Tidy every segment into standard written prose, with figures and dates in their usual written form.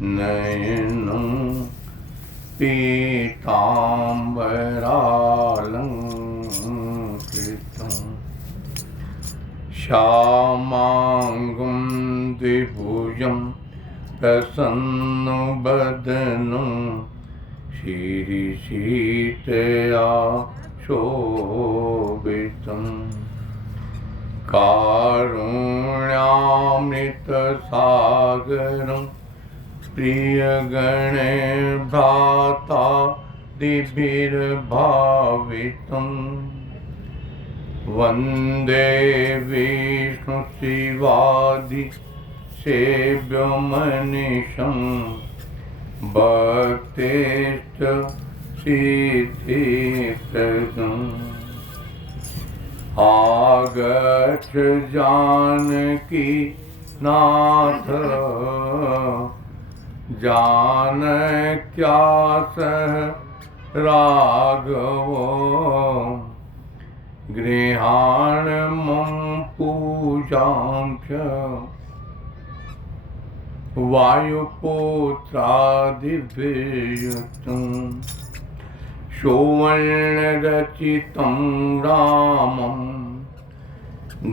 नयनं पीताम्बरालङ्कृतं श्यामाङ्गं द्विभुजं प्रसन्नवदनं शिरीषितया शोभितं कारुण्यामृतसागरं प्रियगणैर्भ्राता दिभिर्भावितं वन्दे विष्णुशिवादिसेव्यमनिशं भक्तेश्च सिद्धिप्रदम् आगच्छ जानकी नाथ जानक्या सह राघवो गृहाण मम पूजां च वायुपुत्रादिभिर्युक्तम् सुवर्णरचितं रामं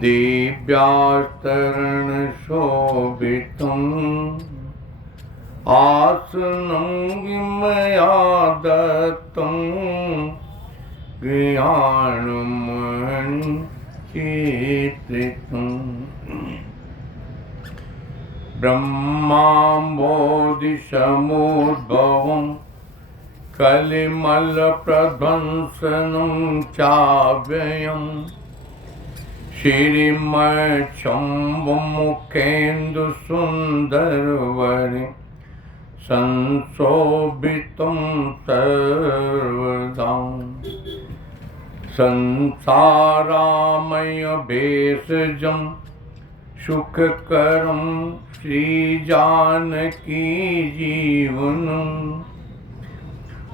दिव्यास्तरणशोभितम् आसनं मया दत्तं गृहाणमणिचित्रितम् ब्रह्माम्बोधिसमुद्भवम् कलिमलप्रध्वंसनं चाव्ययम् श्रीमच्छम्बुमुखेन्दुसुन्दरवरे संशोभितं सर्वदा संसारामयभेषजं सुखकरं श्रीजानकी जीवनम्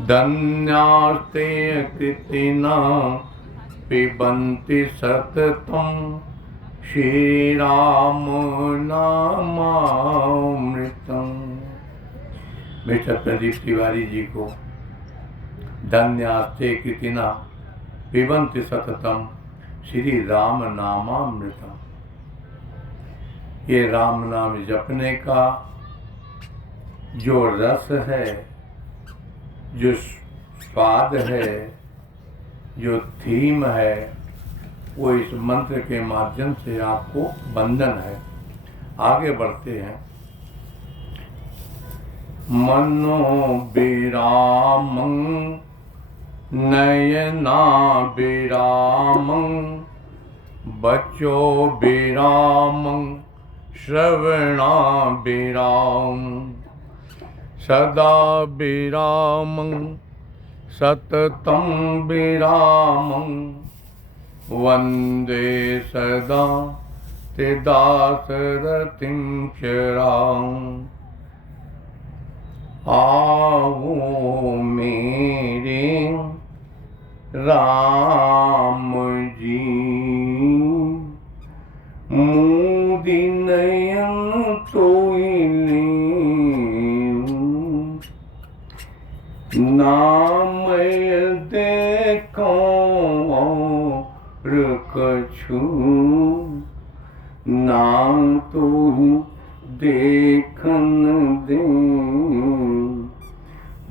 धन्यास्ते कृतिनां पिबन्ति सततं श्रीराम नामामृतम्। मिस्टर प्रदीप तिवारी जी को धन्यास्ते कृतिना पिबन्ति सततम श्री राम नामामृतम। ये राम नाम जपने का जो रस है, जो स्वाद है, जो थीम है, वो इस मंत्र के माध्यम से आपको बंधन है। आगे बढ़ते हैं। मनो विरामं नयना विरामं बचो विरामं श्रवणा विरामं सदा विरामं सततं विरामं वन्दे सदा ते दासरथिं चराम्। आओ मेरे राम जी मूदी नयन सोइले नाम देखो कछु नाम तो देखन दे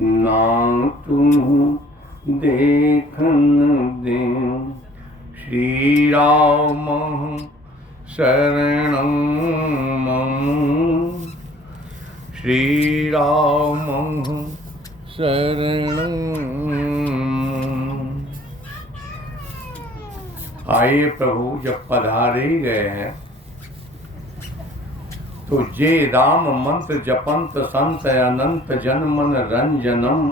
नाम तुम देखन दे। श्री राम शरणं मम श्री राम शरणं। आइए प्रभु, जब पधारे ही गए हैं तो जे राम मंत्र जपंत संत अनंत जनमन रंजनम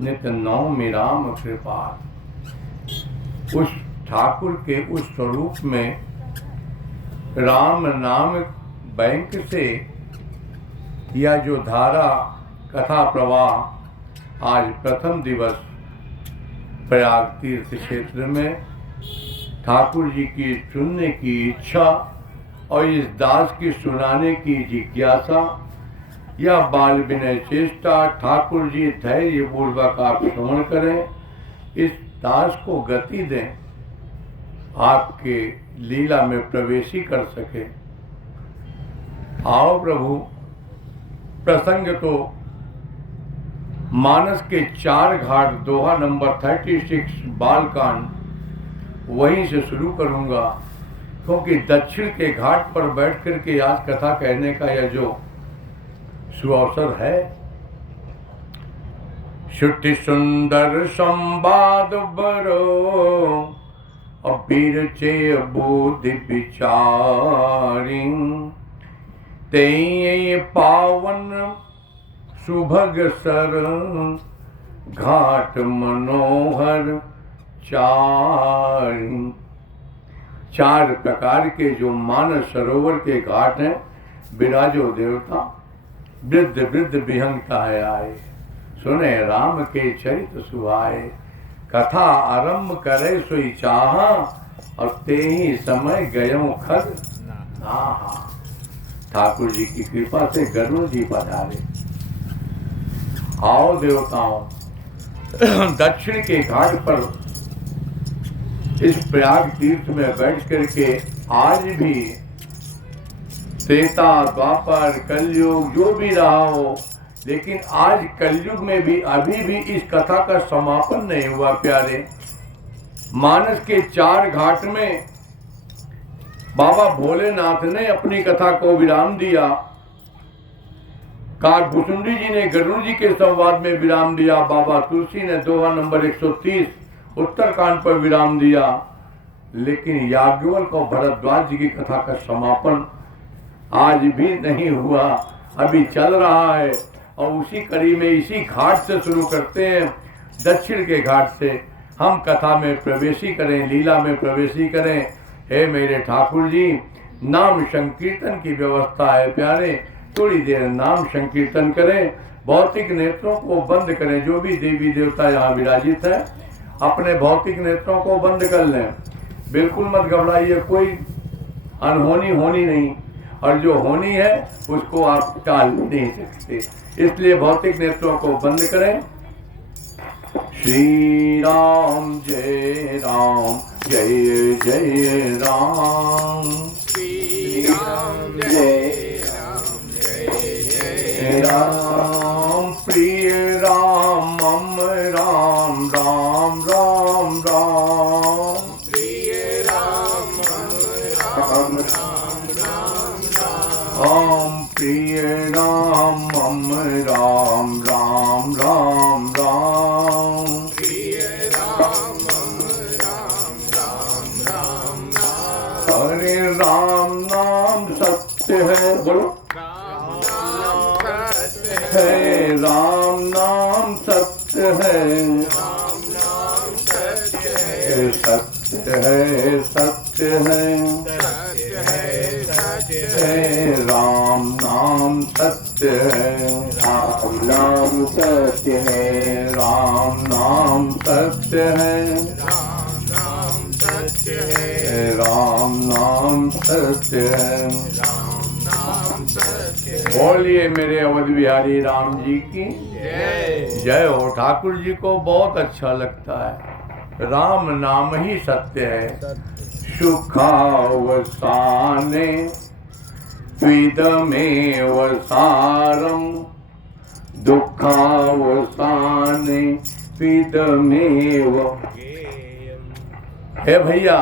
नित नौमि राम कृपाल। उस ठाकुर के उस स्वरूप में राम नाम बैंक से यह जो धारा कथा प्रवाह आज प्रथम दिवस प्रयाग तीर्थ क्षेत्र में ठाकुर जी की सुनने की इच्छा और इस दास की सुनाने की जिज्ञासा या बाल विनय चेष्टा ठाकुर जी धैर्य पूर्वक आप श्रवण करें, इस दास को गति दें, आपके लीला में प्रवेश ही कर सके। आओ प्रभु, प्रसंग तो मानस के 4 घाट दोहा नंबर 36 बालकांड वहीं से शुरू करूंगा, क्योंकि दक्षिण के घाट पर बैठ कर के आज कथा कहने का यह जो सुअवसर है। श्रुति सुंदर संवाद बरो अबीर चे बुद्धि विचारी, ते पावन सुभग सर घाट मनोहर चारि। 4 प्रकार के जो मानस सरोवर के घाट हैं, विराजो देवता वृद्ध वृद्ध विहंगता है आए, सुने राम के चरित सुहाए। कथा आरंभ करे सोई चाहा, और ते ही समय गयो खग नाहा। ठाकुर जी की कृपा से गरुड़ जी पधारे। आओ देवताओं, दक्षिण के घाट पर इस प्रयाग तीर्थ में बैठ करके आज भी त्रेता द्वापर कलयुग जो भी रहा हो, लेकिन आज कलयुग में भी अभी भी इस कथा का समापन नहीं हुआ प्यारे। मानस के 4 घाट में बाबा भोलेनाथ ने अपनी कथा को विराम दिया, काकभूषुंडी जी ने गरुड़ जी के संवाद में विराम दिया, बाबा तुलसी ने दोहा नंबर 130 उत्तरकांड पर विराम दिया, लेकिन याज्ञवल्क्य और भरद्वाज जी की कथा का समापन आज भी नहीं हुआ, अभी चल रहा है। और उसी कड़ी में इसी घाट से शुरू करते हैं, दक्षिण के घाट से हम कथा में प्रवेशी करें, लीला में प्रवेशी करें। हे मेरे ठाकुर जी, नाम संकीर्तन की व्यवस्था है प्यारे, थोड़ी देर नाम संकीर्तन करें, भौतिक नेत्रों को बंद करें। जो भी देवी देवता यहाँ विराजित है, अपने भौतिक नेत्रों को बंद कर लें, बिल्कुल मत घबराइए, कोई अनहोनी होनी नहीं, और जो होनी है उसको आप टाल नहीं सकते, इसलिए भौतिक नेत्रों को बंद करें। श्री राम जय राम जय जय राम, श्री राम जय राम जय जय राम, प्रिय राम मम राम राम राम राम, प्रिय राम मम राम राम राम, प्रिय राम मम राम राम राम राम, प्रिय राम मम राम राम राम राम। हरे राम नाम सत्य है, बोलो है, राम नाम सत्य है, राम नाम सत्य है, सत्य है सत्य है, सत्य है सत्य है, राम नाम सत्य है, राम नाम सत्य है, राम नाम सत्य है, राम नाम सत्य है, राम नाम सत्य है, राम नाम सत्य है। बोलिए मेरे अवध बिहारी राम जी की जय हो। ठाकुर जी को बहुत अच्छा लगता है, राम नाम ही सत्य है। सुखावसाने त्विदमेव सारम, दुखावसाने त्विदमेव। हे भैया,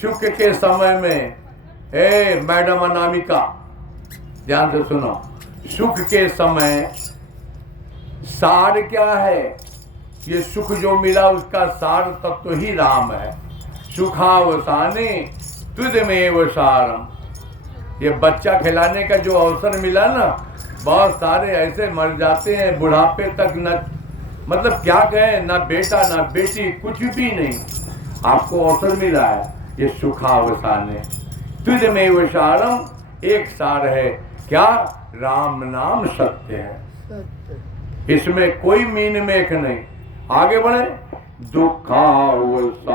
सुख के समय में, हे मैडम अनामिका ध्यान से सुनो, सुख के समय सार क्या है? ये सुख जो मिला उसका सार तत्व ही राम है। सुखावसाने तुझमेव सारम, ये बच्चा खिलाने का जो अवसर मिला ना, बहुत सारे ऐसे मर जाते हैं बुढ़ापे तक, न मतलब क्या कहें, ना बेटा ना बेटी, कुछ भी नहीं, आपको अवसर मिला है, ये सुखावसाने तुझमेव सारम, एक सार है क्या? राम नाम सत्य है, इसमें कोई मीन मेख नहीं। आगे बढ़े। दुखावसाने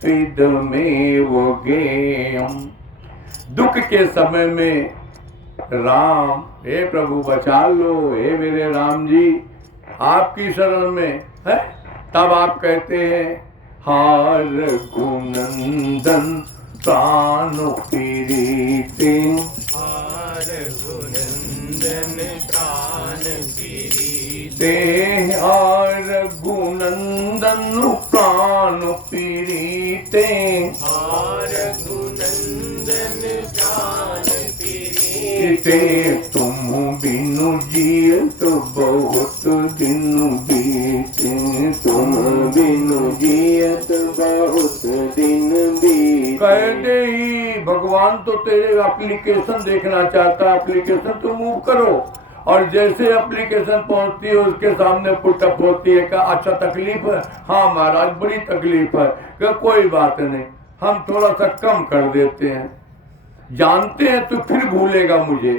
त्विदमेव गेयम, दुख के समय में राम, हे प्रभु बचा लो, हे मेरे राम जी आपकी शरण में है। तब आप कहते हैं हार गुनंदन प्राण पीड़िते, हार गुनंदन प्राण पीड़िते, हार गुनंदन प्राण पीड़िते, हार गुनंदन प्राण ते तुम बिनु जियत बहुत दिन बीते, तुम बिनु जियत बहुत दिन बीते। कह दे ही भगवान तो तेरे एप्लीकेशन देखना चाहता है, एप्लीकेशन तो मूव करो। और जैसे एप्लीकेशन पहुंचती है उसके सामने पुटअप होती है, का अच्छा तकलीफ है, हाँ महाराज बड़ी तकलीफ है, कि कोई बात नहीं हम थोड़ा सा कम कर देते हैं। जानते हैं तो फिर भूलेगा मुझे,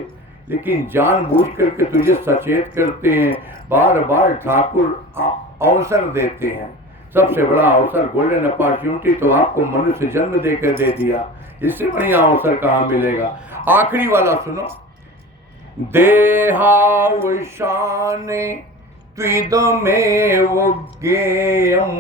लेकिन जानबूझ करके तुझे सचेत करते हैं। बार बार ठाकुर अवसर देते हैं। सबसे बड़ा अवसर गोल्डन अपॉर्चुनिटी तो आपको मनुष्य जन्म देकर दे दिया, इससे बढ़िया अवसर कहाँ मिलेगा। आखिरी वाला सुनो, देहावसाने त्विदमेव ज्ञेयं,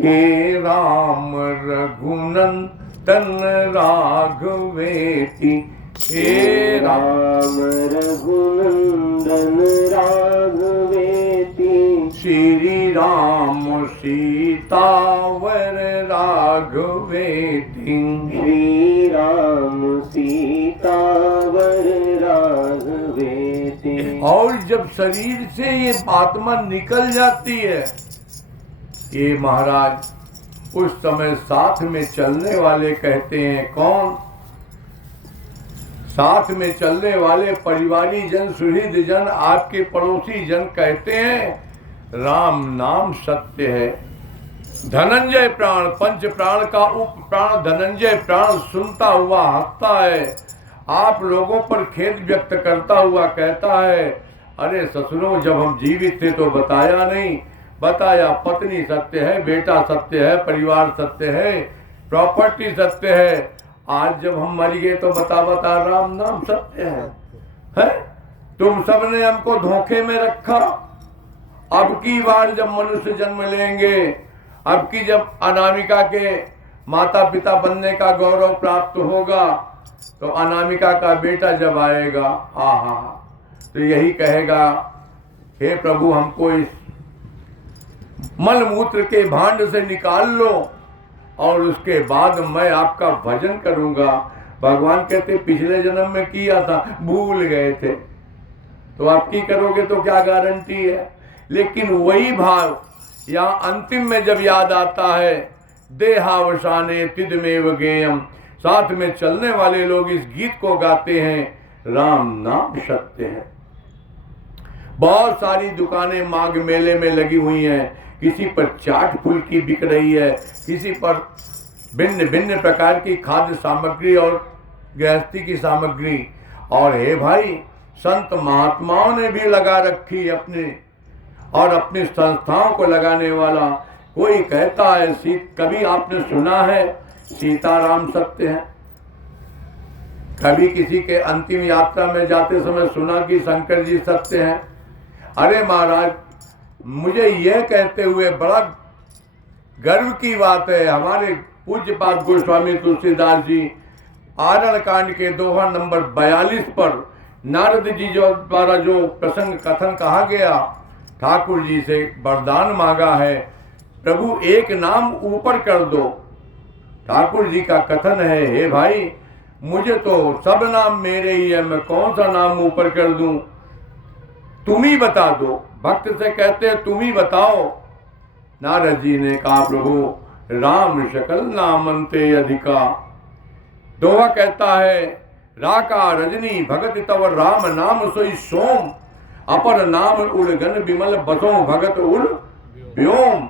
हे राम रघुनंदन राघवेति, हे राम रघुनंदन राघवेति, श्री राम सीतावर राघवेति, श्री राम सीतावर राघवेति। और जब शरीर से ये आत्मा निकल जाती है, ये महाराज उस समय साथ में चलने वाले कहते हैं कौन? साथ में चलने वाले परिवारी जन, सुहृद जन, आपके पड़ोसी जन कहते हैं राम नाम सत्य है। धनंजय प्राण, पंच प्राण का उप प्राण धनंजय प्राण सुनता हुआ हंसता है, आप लोगों पर खेद व्यक्त करता हुआ कहता है, अरे ससुरों जब हम जीवित थे तो बताया नहीं, बताया पत्नी सत्य है, बेटा सत्य है, परिवार सत्य है, प्रॉपर्टी सत्य है। आज जब हम मर गए तो बता राम नाम सत्य है? तुम सबने हमको धोखे में रखा। अब की बार जब मनुष्य जन्म लेंगे, अब की जब अनामिका के माता पिता बनने का गौरव प्राप्त होगा, तो अनामिका का बेटा जब आएगा, आहा, तो यही कहेगा, हे प्रभु हमको इस मलमूत्र के भांड से निकाल लो और उसके बाद मैं आपका भजन करूंगा। भगवान कहते पिछले जन्म में किया था, भूल गए थे, तो आप की करोगे तो क्या गारंटी है। लेकिन वही भाव यहाँ अंतिम में जब याद आता है, देहावसाने तिदमेव गेयम, साथ में चलने वाले लोग इस गीत को गाते हैं, राम नाम सत्य है। बहुत सारी दुकानें माघ मेले में लगी हुई हैं, किसी पर चाट फुल्की बिक रही है, किसी पर भिन्न भिन्न प्रकार की खाद्य सामग्री और गृहस्थी की सामग्री। और हे भाई, संत महात्माओं ने भी लगा रखी अपने और अपनी संस्थाओं को लगाने वाला। कोई कहता है कभी आपने सुना है सीताराम सत्य है? कभी किसी के अंतिम यात्रा में जाते समय सुना कि शंकर जी सत्य हैं? अरे महाराज, मुझे यह कहते हुए बड़ा गर्व की बात है, हमारे पूज्यपाद गोस्वामी तुलसीदास जी आरण कांड के दोहा नंबर 42 पर नारद जी द्वारा जो प्रसंग कथन कहा गया, ठाकुर जी से वरदान मांगा है, प्रभु एक नाम ऊपर कर दो। ठाकुर जी का कथन है, हे भाई मुझे तो सब नाम मेरे ही है, मैं कौन सा नाम ऊपर कर दूं, तुम ही बता दो। भक्त से कहते हैं तुम ही बताओ। नारद जी ने कहा, प्रभु राम शकल नामंते अधिका। दोहा कहता है, राका रजनी भगत तव राम नाम सोई सोम, अपर नाम उड़गन विमल बसों भगत उड़ व्योम।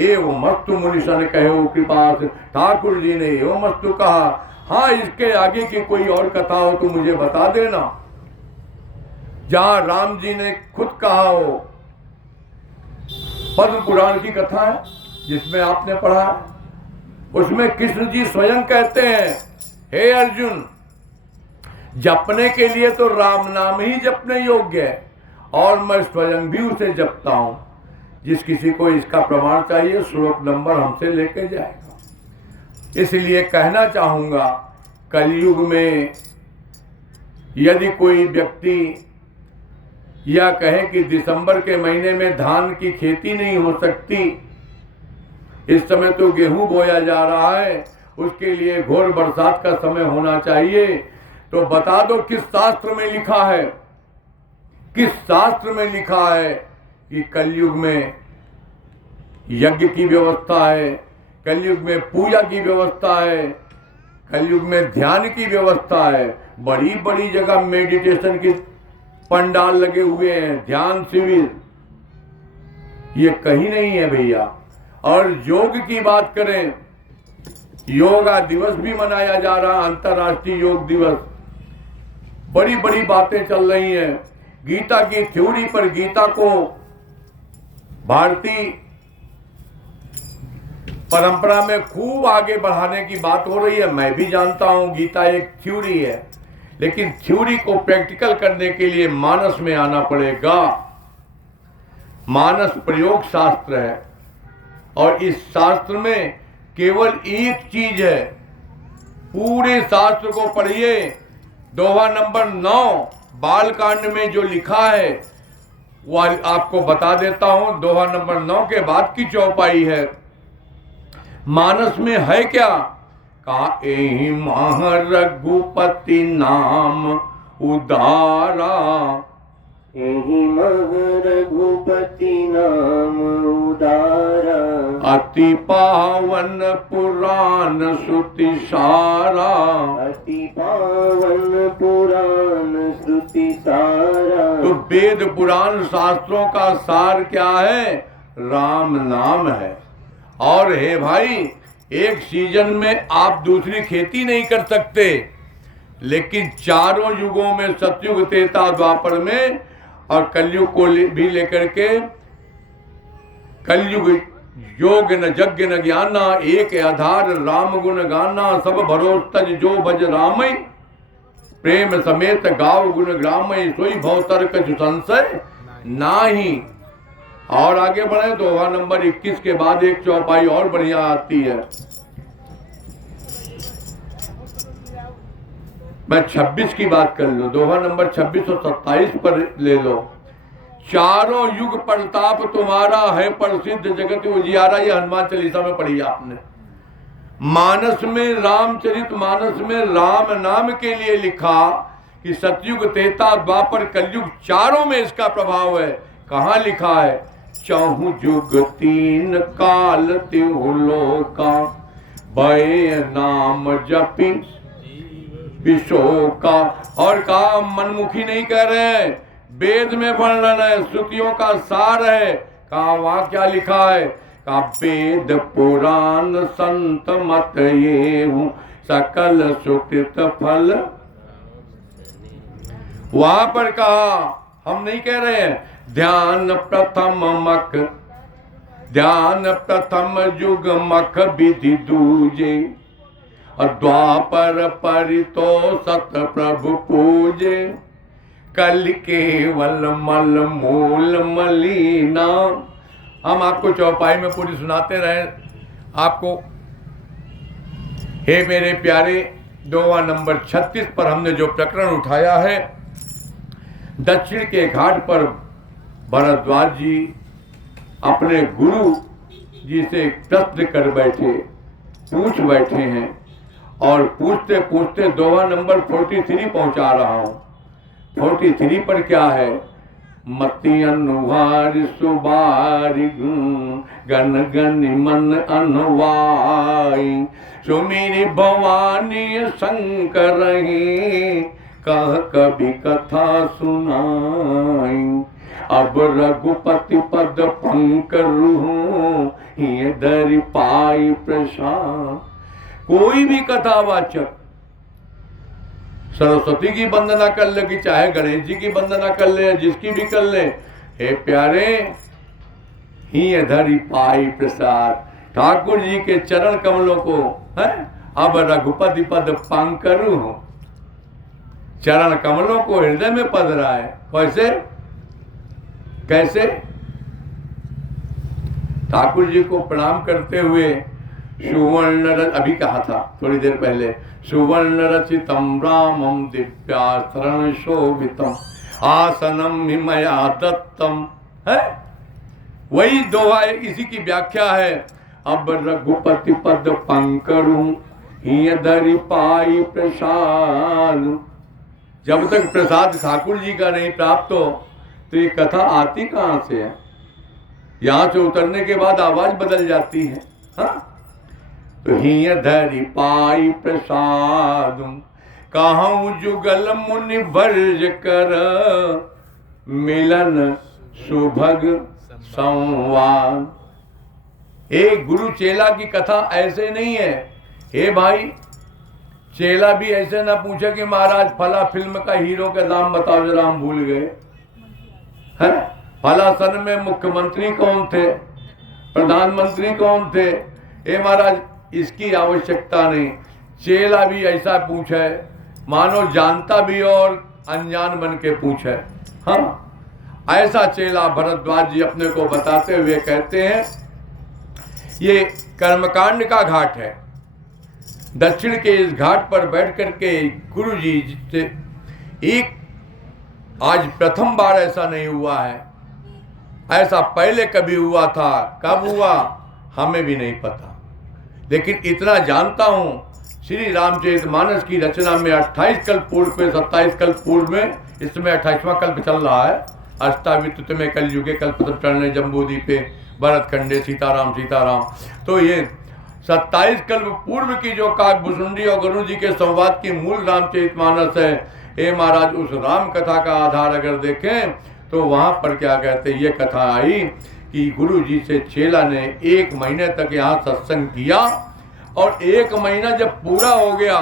एवं मस्तु मुनिशन कहो कृपा से, ठाकुर जी ने एवं मस्तु कहा, हाँ इसके आगे की कोई और कथा हो तो मुझे बता देना। जहां राम जी ने खुद कहा हो, पद्म पुराण की कथा है जिसमें आपने पढ़ा है, उसमें कृष्ण जी स्वयं कहते हैं, हे अर्जुन जपने के लिए तो राम नाम ही जपने योग्य है, और मैं स्वयं भी उसे जपता हूं। जिस किसी को इसका प्रमाण चाहिए श्लोक नंबर हमसे लेके जाएगा। इसलिए कहना चाहूंगा, कलयुग में यदि कोई व्यक्ति यह कहे कि दिसंबर के महीने में धान की खेती नहीं हो सकती, इस समय तो गेहूं बोया जा रहा है, उसके लिए घोर बरसात का समय होना चाहिए, तो बता दो किस शास्त्र में लिखा है, किस शास्त्र में लिखा है कि कलयुग में यज्ञ की व्यवस्था है, कलयुग में पूजा की व्यवस्था है, कलयुग में ध्यान की व्यवस्था है। बड़ी बड़ी जगह मेडिटेशन की पंडाल लगे हुए हैं, ध्यान शिविर, ये कहीं नहीं है भैया। और योग की बात करें, योगा दिवस भी मनाया जा रहा, अंतर्राष्ट्रीय योग दिवस। बड़ी बड़ी बातें चल रही हैं गीता की थ्योरी पर। गीता को भारतीय परंपरा में खूब आगे बढ़ाने की बात हो रही है। मैं भी जानता हूं गीता एक थ्योरी है, लेकिन थ्योरी को प्रैक्टिकल करने के लिए मानस में आना पड़ेगा। मानस प्रयोग शास्त्र है, और इस शास्त्र में केवल एक चीज है। पूरे शास्त्र को पढ़िए, दोहा नंबर 9 बालकांड में जो लिखा है वह आपको बता देता हूं। दोहा नंबर 9 के बाद की चौपाई है। मानस में है क्या? कहा एहि मह रघुपति नाम उदारा, एहि मह रघुपति नाम उदारा, अति पावन पुराण श्रुति सारा, अति पावन पुराण श्रुति सारा। तो वेद पुराण शास्त्रों का सार क्या है? राम नाम है। और हे भाई, एक सीजन में आप दूसरी खेती नहीं कर सकते, लेकिन चारों युगों में, सतयुग, त्रेता, द्वापर में और कलयुग को भी लेकर के, कलयुग योग न यज्ञ न ज्ञाना, एक आधार राम गुण गाना, सब भरोस तज जो भज रामई, प्रेम समेत गाव गुण ग्रामई, सोई भव तर्क कछु संशय नाही। और आगे बढ़े, दोहा नंबर 21 के बाद एक चौपाई और बढ़िया आती है। मैं 26 की बात कर लो, दोहा नंबर 26 और 27 पर ले लो। चारों युग प्रताप तुम्हारा है प्रसिद्ध जगत उजियारा, ये हनुमान चालीसा में पढ़ी आपने। मानस में, रामचरित मानस में राम नाम के लिए लिखा कि सतयुग, त्रेता, द्वापर, कलयुग चारों में इसका प्रभाव है। कहाँ लिखा है? चहु जुग तीन काल त्यों लोका, भय नाम जपि विशोका। और कहा मनमुखी नहीं कह रहे हैं, वेद में वर्णन है, श्रुतियों का सार है। कहा वहां क्या लिखा है? कहा वेद पुराण संत मत ये हूँ, सकल सुकृत फल। वहां पर कहा, हम नहीं कह रहे हैं, ध्यान प्रथम मख, ध्यान प्रथम युग मख विधि दूजे, द्वापर परितो सत प्रभु पूजे, कल केवल मल मूल मलीना। हम आपको चौपाई में पूरी सुनाते रहे आपको। हे मेरे प्यारे, दोहा नंबर 36 पर हमने जो प्रकरण उठाया है, दक्षिण के घाट पर भरद्वाज जी अपने गुरु जी से प्रश्न कर बैठे, पूछ बैठे हैं, और पूछते पूछते दोहा नंबर 43 पहुंचा रहा हूं। 43 पर क्या है? मति अनुहार सुबारी गन गन मन अनुवाई, सुमेरी भवानी शंकर कह कभी कथा सुनाई, अब रघुपति पद पंकरु ये धरि पाई प्रसाद। कोई भी कथावाचक सरस्वती की वंदना कर ले, कि चाहे गणेश जी की वंदना कर ले, जिसकी भी कर ले, हे प्यारे, ही धरि पाई प्रसाद। ठाकुर जी के चरण कमलों को है अब रघुपति पद पंकरु चरण कमलों को हृदय में पध रहा है। कैसे कैसे? ठाकुर जी को प्रणाम करते हुए सुवर्ण अभी कहा था थोड़ी देर पहले, सुवर्ण रचितम रामम दिव्यास्तरण शोभितम आसनम हिमया दत्तम, है वही दोहा, इसी की व्याख्या है। अब रघुपति पद पंकरु हिय धरि पाई प्रसाद। जब तक प्रसाद ठाकुर जी का नहीं प्राप्त हो तो ये कथा आती कहां से है? यहां से उतरने के बाद आवाज बदल जाती है। हाँ, तो हिय धरि पाई प्रसाद कहूं जुगल मुनि वर्ज कर मिलन सुभग संवाद। एक गुरु चेला की कथा ऐसे नहीं है। हे भाई, चेला भी ऐसे ना पूछे कि महाराज फला फिल्म का हीरो का नाम बताओ जरा, हम भूल गए हैं। फला सन में मुख्यमंत्री कौन थे, प्रधानमंत्री कौन थे? हे महाराज, इसकी आवश्यकता नहीं। चेला भी ऐसा पूछे मानो जानता भी और अनजान बन के पूछे। हाँ, ऐसा चेला भरद्वाज जी अपने को बताते हुए कहते हैं, ये कर्मकांड का घाट है। दक्षिण के इस घाट पर बैठ करके गुरु जी से एक आज प्रथम बार ऐसा नहीं हुआ है, ऐसा पहले कभी हुआ था, कब हुआ हमें भी नहीं पता, लेकिन इतना जानता हूं श्री रामचरितमानस की रचना में 28 कल्प पूर्व में, 27 कल्प पूर्व में, इस समय 28वां कल्प चल रहा है। अष्टावित्त में कलयुगे कल्पतम चरणे जम्बूद्वीपे भरत खंडे सीताराम सीताराम। तो ये 27 कल्प पूर्व की जो काकभुसुंडी और गुरु जी के संवाद की मूल रामचरितमानस है। हे महाराज, उस राम कथा का आधार अगर देखें तो वहां पर क्या कहते हैं, ये कथा आई कि गुरु जी से चेला ने 1 महीने तक यहाँ सत्संग किया, और 1 महीना जब पूरा हो गया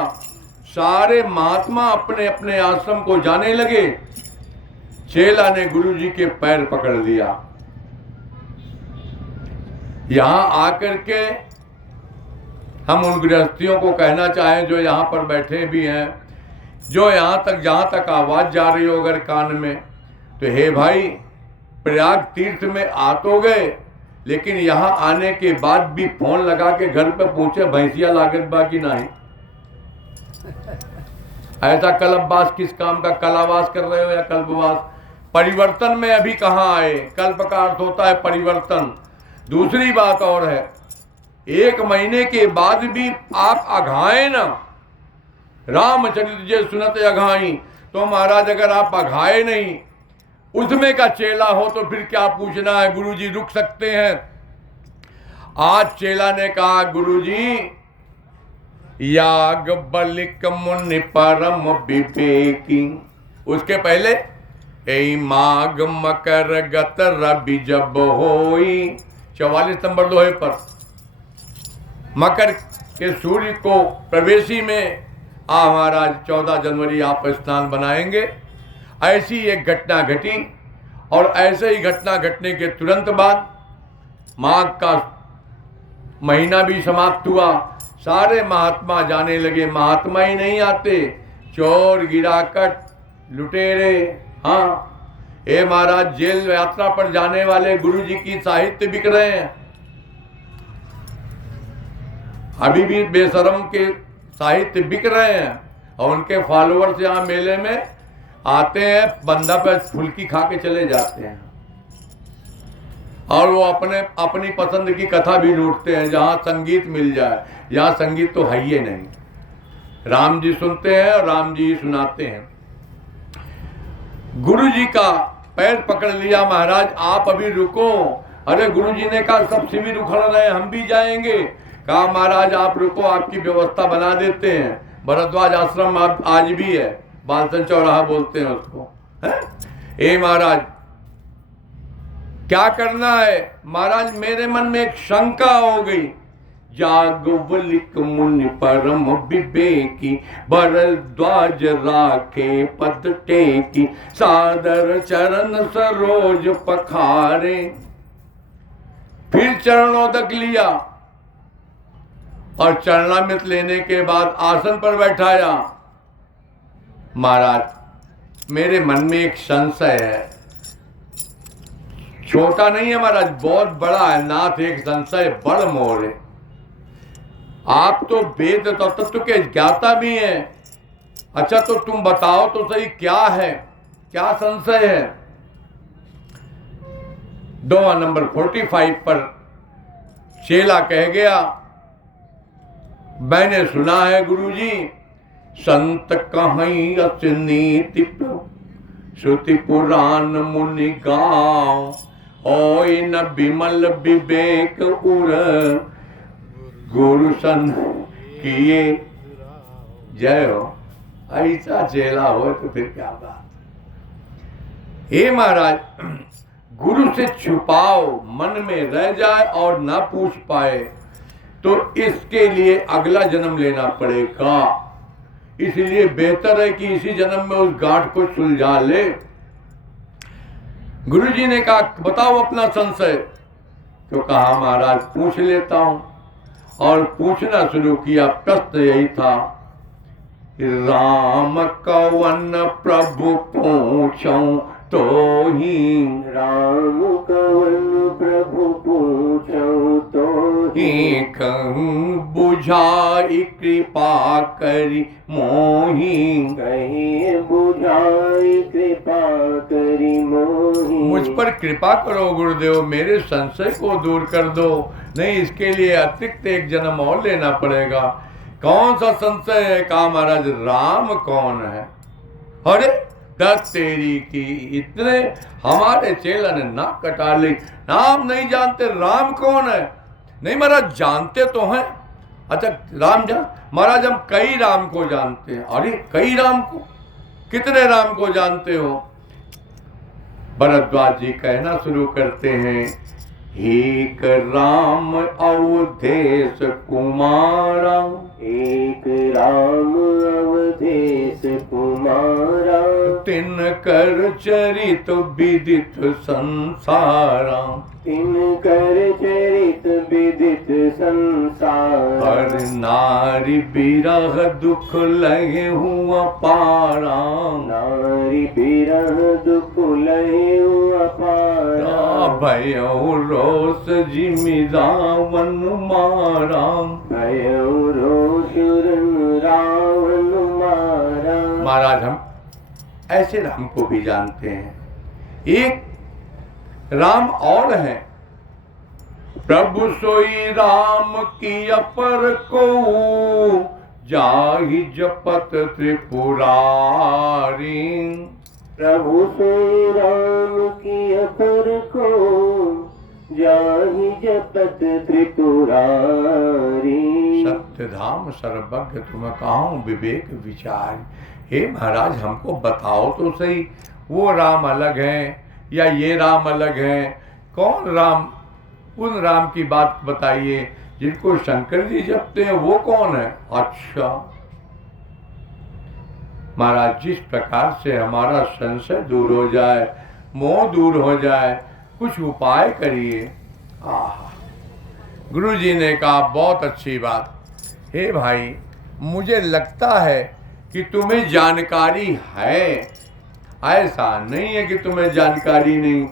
सारे महात्मा अपने अपने आश्रम को जाने लगे। चेला ने गुरु जी के पैर पकड़ लिया। यहां आकर के हम उन गृहस्थियों को कहना चाहें जो यहां पर बैठे भी हैं, जो जहां तक आवाज जा रही हो अगर कान में, तो हे भाई, प्रयाग तीर्थ में आ तो गए, लेकिन यहां आने के बाद भी फोन लगा के घर पे पूछे भैंसिया लागत बा कि नहीं। ऐसा कल्पवास किस काम का? कलावास कर रहे हो या कल्पवास? परिवर्तन में अभी कहां आए? कल्प का अर्थ होता है परिवर्तन। दूसरी बात और है, 1 महीने के बाद भी आप अघाए ना, रामचरित जे सुनत अघाई, तो महाराज अगर आप अघाए नहीं, उसमें का चेला हो तो फिर क्या पूछना है? गुरुजी रुक सकते हैं। आज चेला ने कहा, गुरुजी याग बलिक मुनि परम विवेकी। उसके पहले ए माघ मकर गत रवि जब होई, 44 नंबर दोहे पर, मकर के सूर्य को प्रवेशी में महाराज 14 जनवरी आप स्नान बनाएंगे। ऐसी एक घटना घटी, और ऐसे ही घटना घटने के तुरंत बाद माघ का महीना भी समाप्त हुआ। सारे महात्मा जाने लगे। महात्मा ही नहीं आते, चोर गिराकट लुटेरे। हाँ, ए महाराज, जेल यात्रा पर जाने वाले गुरु जी की साहित्य बिक रहे हैं। अभी भी बेशरम के साहित्य बिक रहे हैं, और उनके फॉलोअर्स यहाँ मेले में आते हैं, बंदा पे फुल्की खा के चले जाते हैं, और वो अपनी पसंद की कथा भी ढूंढते हैं जहाँ संगीत मिल जाए। यहाँ संगीत तो है ही नहीं, राम जी सुनते हैं और राम जी ही सुनाते हैं। गुरु जी का पैर पकड़ लिया, महाराज आप अभी रुको। अरे गुरु जी ने कहा सब शिविर उखड़ रहे, हम भी जाएंगे। कहा महाराज आप रुको, आपकी व्यवस्था बना देते हैं। भरद्वाज आश्रम आज भी है, बालसन चौराहा बोलते हैं उसको, है? ए महाराज क्या करना है? महाराज मेरे मन में एक शंका हो गई। जागवलिक मुनि परम विवेकी, भरद्वाज राखे पद टेकी, सादर चरण सरोज पखारे। फिर चरणोदक लिया, और चरणामृत लेने के बाद आसन पर बैठाया। महाराज मेरे मन में एक संशय है, छोटा नहीं है महाराज, बहुत बड़ा है। नाथ एक संशय बड़ मोर है। आप तो वेद तत्व के ज्ञाता भी हैं। अच्छा तो तुम बताओ तो सही, क्या है, क्या संशय है? दोहा नंबर 45 पर चेला कह गया, मैंने सुना है गुरुजी, संत कहीं नीति श्रुति पुराण मुनि गाँव, ओय न विमल विवेक उर गुरु सन किए। जय हो। ऐसा चेला हो तो फिर क्या बात। हे महाराज, गुरु से छुपाओ, मन में रह जाए और ना पूछ पाए तो इसके लिए अगला जन्म लेना पड़ेगा। इसलिए बेहतर है कि इसी जन्म में उस गांठ को सुलझा ले। गुरुजी ने कहा बताओ अपना संशय। तो कहा महाराज पूछ लेता हूं। और पूछना शुरू किया। प्रश्न यही था, राम कवन प्रभु पूछूं तो ही, राम कवन प्रभु पूछूं तो ही, कहूं बुझाई कृपा करी मोही, कहीं बुझाई कृपा करी मोही। मुझ पर कृपा करो गुरुदेव, मेरे संशय को दूर कर दो, नहीं इसके लिए अतिरिक्त एक जन्म और लेना पड़ेगा। कौन सा संशय है? कहा महाराज राम कौन है? अरे दस तेरी की, इतने हमारे चेला ने नाक कटा ली, नाम नहीं जानते, राम कौन है? नहीं महाराज जानते तो हैं। अच्छा राम जान महाराज, हम कई राम को जानते हैं। अरे कई राम को? कितने राम को जानते हो? भरद्वाज जी कहना शुरू करते हैं, एक राम अवधेश कुमारा, एक राम अवधेश कुमारा, तिन कर चरित विदित संसारा, तिन कर चरित विदित संसार। हर नारी बिरह दुख लगे हुआ पारा, नारी बिरह दुख लहे हुआ पारा। भयो रोष जिमि रावण मारा, भयो रोष रावण मारा। महाराज हम ऐसे राम को भी जानते हैं। एक राम और है, प्रभु सोई राम की अपर को, जाहि जपत त्रिपुरारी। प्रभु श्री राम की अपर को, जाहि जपत त्रिपुरारी। सत्य धाम सर्वज्ञ तुम कहूं विवेक विचार। हे महाराज हमको बताओ तो सही, वो राम अलग है या ये राम अलग है? कौन राम? उन राम की बात बताइए जिनको शंकर जी जपते हैं, वो कौन है? अच्छा महाराज, जिस प्रकार से हमारा संशय दूर हो जाए, मोह दूर हो जाए, कुछ उपाय करिए। गुरु जी ने कहा बहुत अच्छी बात। हे भाई, मुझे लगता है कि तुम्हें जानकारी है, ऐसा नहीं है कि तुम्हें जानकारी नहीं,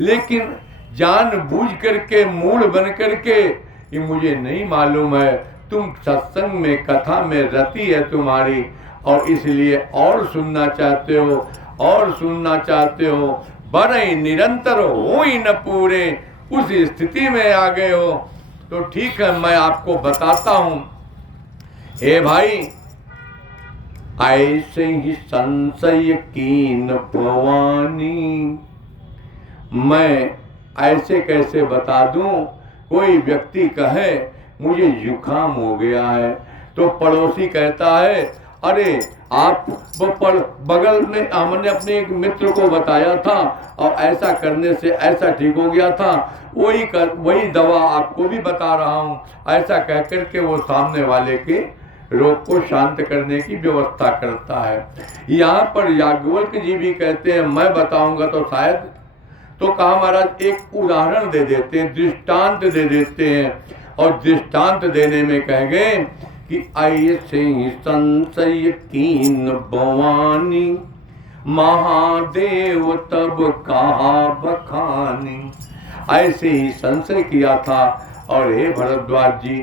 लेकिन जानबूझ करके मूड बन करके ये मुझे नहीं मालूम है, तुम सत्संग में कथा में रति है तुम्हारी, और इसलिए और सुनना चाहते हो, और सुनना चाहते हो, बड़े निरंतर हो ही न पूरे, उस स्थिति में आ गए हो। तो ठीक है, मैं आपको बताता हूं। हे भाई, ऐसे ही संशय कीन भवानी, मैं ऐसे कैसे बता दूं? कोई व्यक्ति कहे मुझे जुकाम हो गया है, तो पड़ोसी कहता है अरे आप बगल में हमने अपने एक मित्र को बताया था और ऐसा करने से ऐसा ठीक हो गया था, वही दवा आपको भी बता रहा हूँ। ऐसा कह करके वो सामने वाले के रोग को शांत करने की व्यवस्था करता है। यहाँ पर याज्ञवल्क्य जी भी कहते हैं मैं बताऊंगा तो शायद, तो कहा महाराज एक उदाहरण दे देते हैं, दृष्टांत दे देते हैं। और दृष्टांत देने में कह गए कि ऐसे ही संशय कीन भवानी, महादेव तब कहा बखानी। ऐसे ही संशय किया था और हे भरद्वाज जी,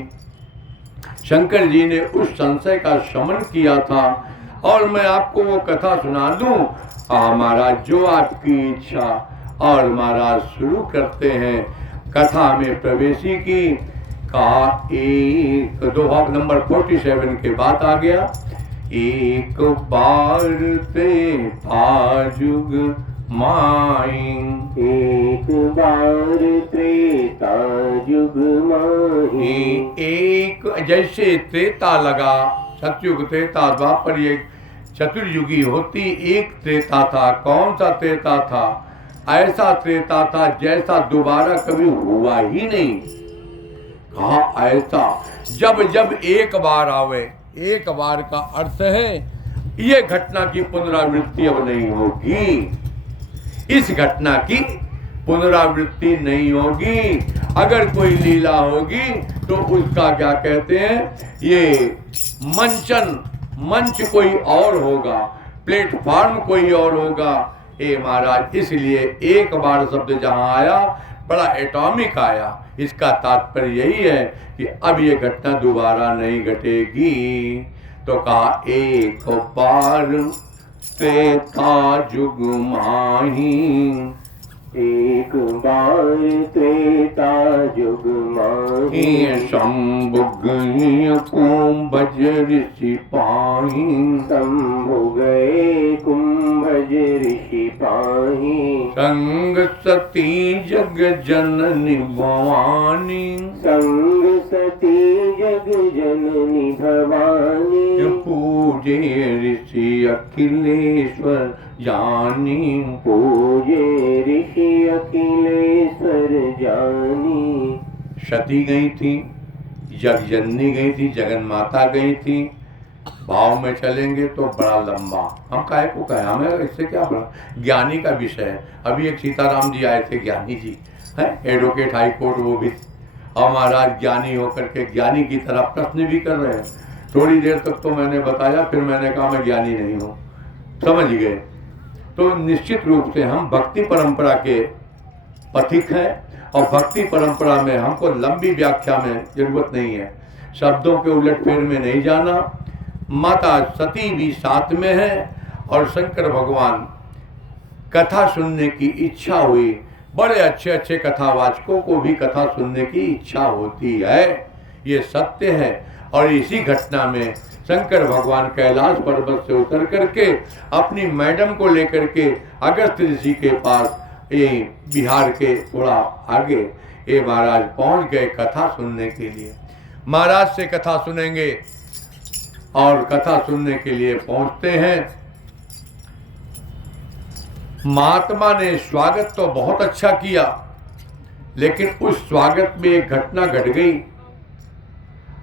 शंकर जी ने उस संशय का शमन किया था और मैं आपको वो कथा सुना दूं। महाराज जो आपकी इच्छा। और महाराज शुरू करते हैं कथा में प्रवेशी की। कहा एक दोहा नंबर 47 के बाद आ गया। एक बार त्रेता जुग माई, एक बार त्रेता युग माही। एक जैसे त्रेता लगा, सतयुग त्रेता द्वापर ये चतुर्युगी होती। एक त्रेता था, कौन सा त्रेता था? ऐसा त्रेता था जैसा दोबारा कभी हुआ ही नहीं। कहा ऐसा जब जब एक बार आवे, एक बार का अर्थ है ये घटना की पुनरावृत्ति अब नहीं होगी। इस घटना की पुनरावृत्ति नहीं होगी। अगर कोई लीला होगी तो उसका क्या कहते हैं, ये मंच कोई और होगा, प्लेटफॉर्म कोई और होगा। हे महाराज, इसलिए एक बार शब्द जहां आया बड़ा एटॉमिक आया। इसका तात्पर्य यही है कि अब ये घटना दोबारा नहीं घटेगी। तो कहा एक बार त्रेता जुग माही, एक बार त्रेता युग माही। शंभु गए कुंभज ऋषि पाही, शंभु गए कुंभज ऋषि पाही। संग सती जग जननी भवानी, संग सती जग जननी भवानी। पूजे ऋषि अखिलेश्वर जानी, पूजे ऋषि अखिलेश्वर जानी। सती गई थी, जगजननी गई थी, जगन माता गई थी। भाव में चलेंगे तो बड़ा लंबा, हम काहे को कहे, हमें इससे क्या बड़ा, ज्ञानी का विषय है। अभी एक सीताराम जी आए थे, ज्ञानी जी हैं, एडवोकेट हाई कोर्ट, वो भी। और महाराज ज्ञानी होकर के ज्ञानी की तरह प्रश्न भी कर रहे हैं। थोड़ी देर तक तो मैंने बताया, फिर मैंने कहा मैं ज्ञानी नहीं हूँ, समझ गए। तो निश्चित रूप से हम भक्ति परंपरा के पथिक हैं और भक्ति परंपरा में हमको लंबी व्याख्या में जरूरत नहीं है, शब्दों के उलटफेर में नहीं जाना। माता सती भी साथ में है और शंकर भगवान, कथा सुनने की इच्छा हुई। बड़े अच्छे अच्छे कथावाचकों को भी कथा सुनने की इच्छा होती है, ये सत्य है। और इसी घटना में शंकर भगवान कैलाश पर्वत से उतर करके अपनी मैडम को लेकर के अगस्त ऋषि के पास, ये बिहार के थोड़ा आगे, ये महाराज पहुंच गए कथा सुनने के लिए। महाराज से कथा सुनेंगे और कथा सुनने के लिए पहुंचते हैं। महात्मा ने स्वागत तो बहुत अच्छा किया, लेकिन उस स्वागत में एक घटना घट गई।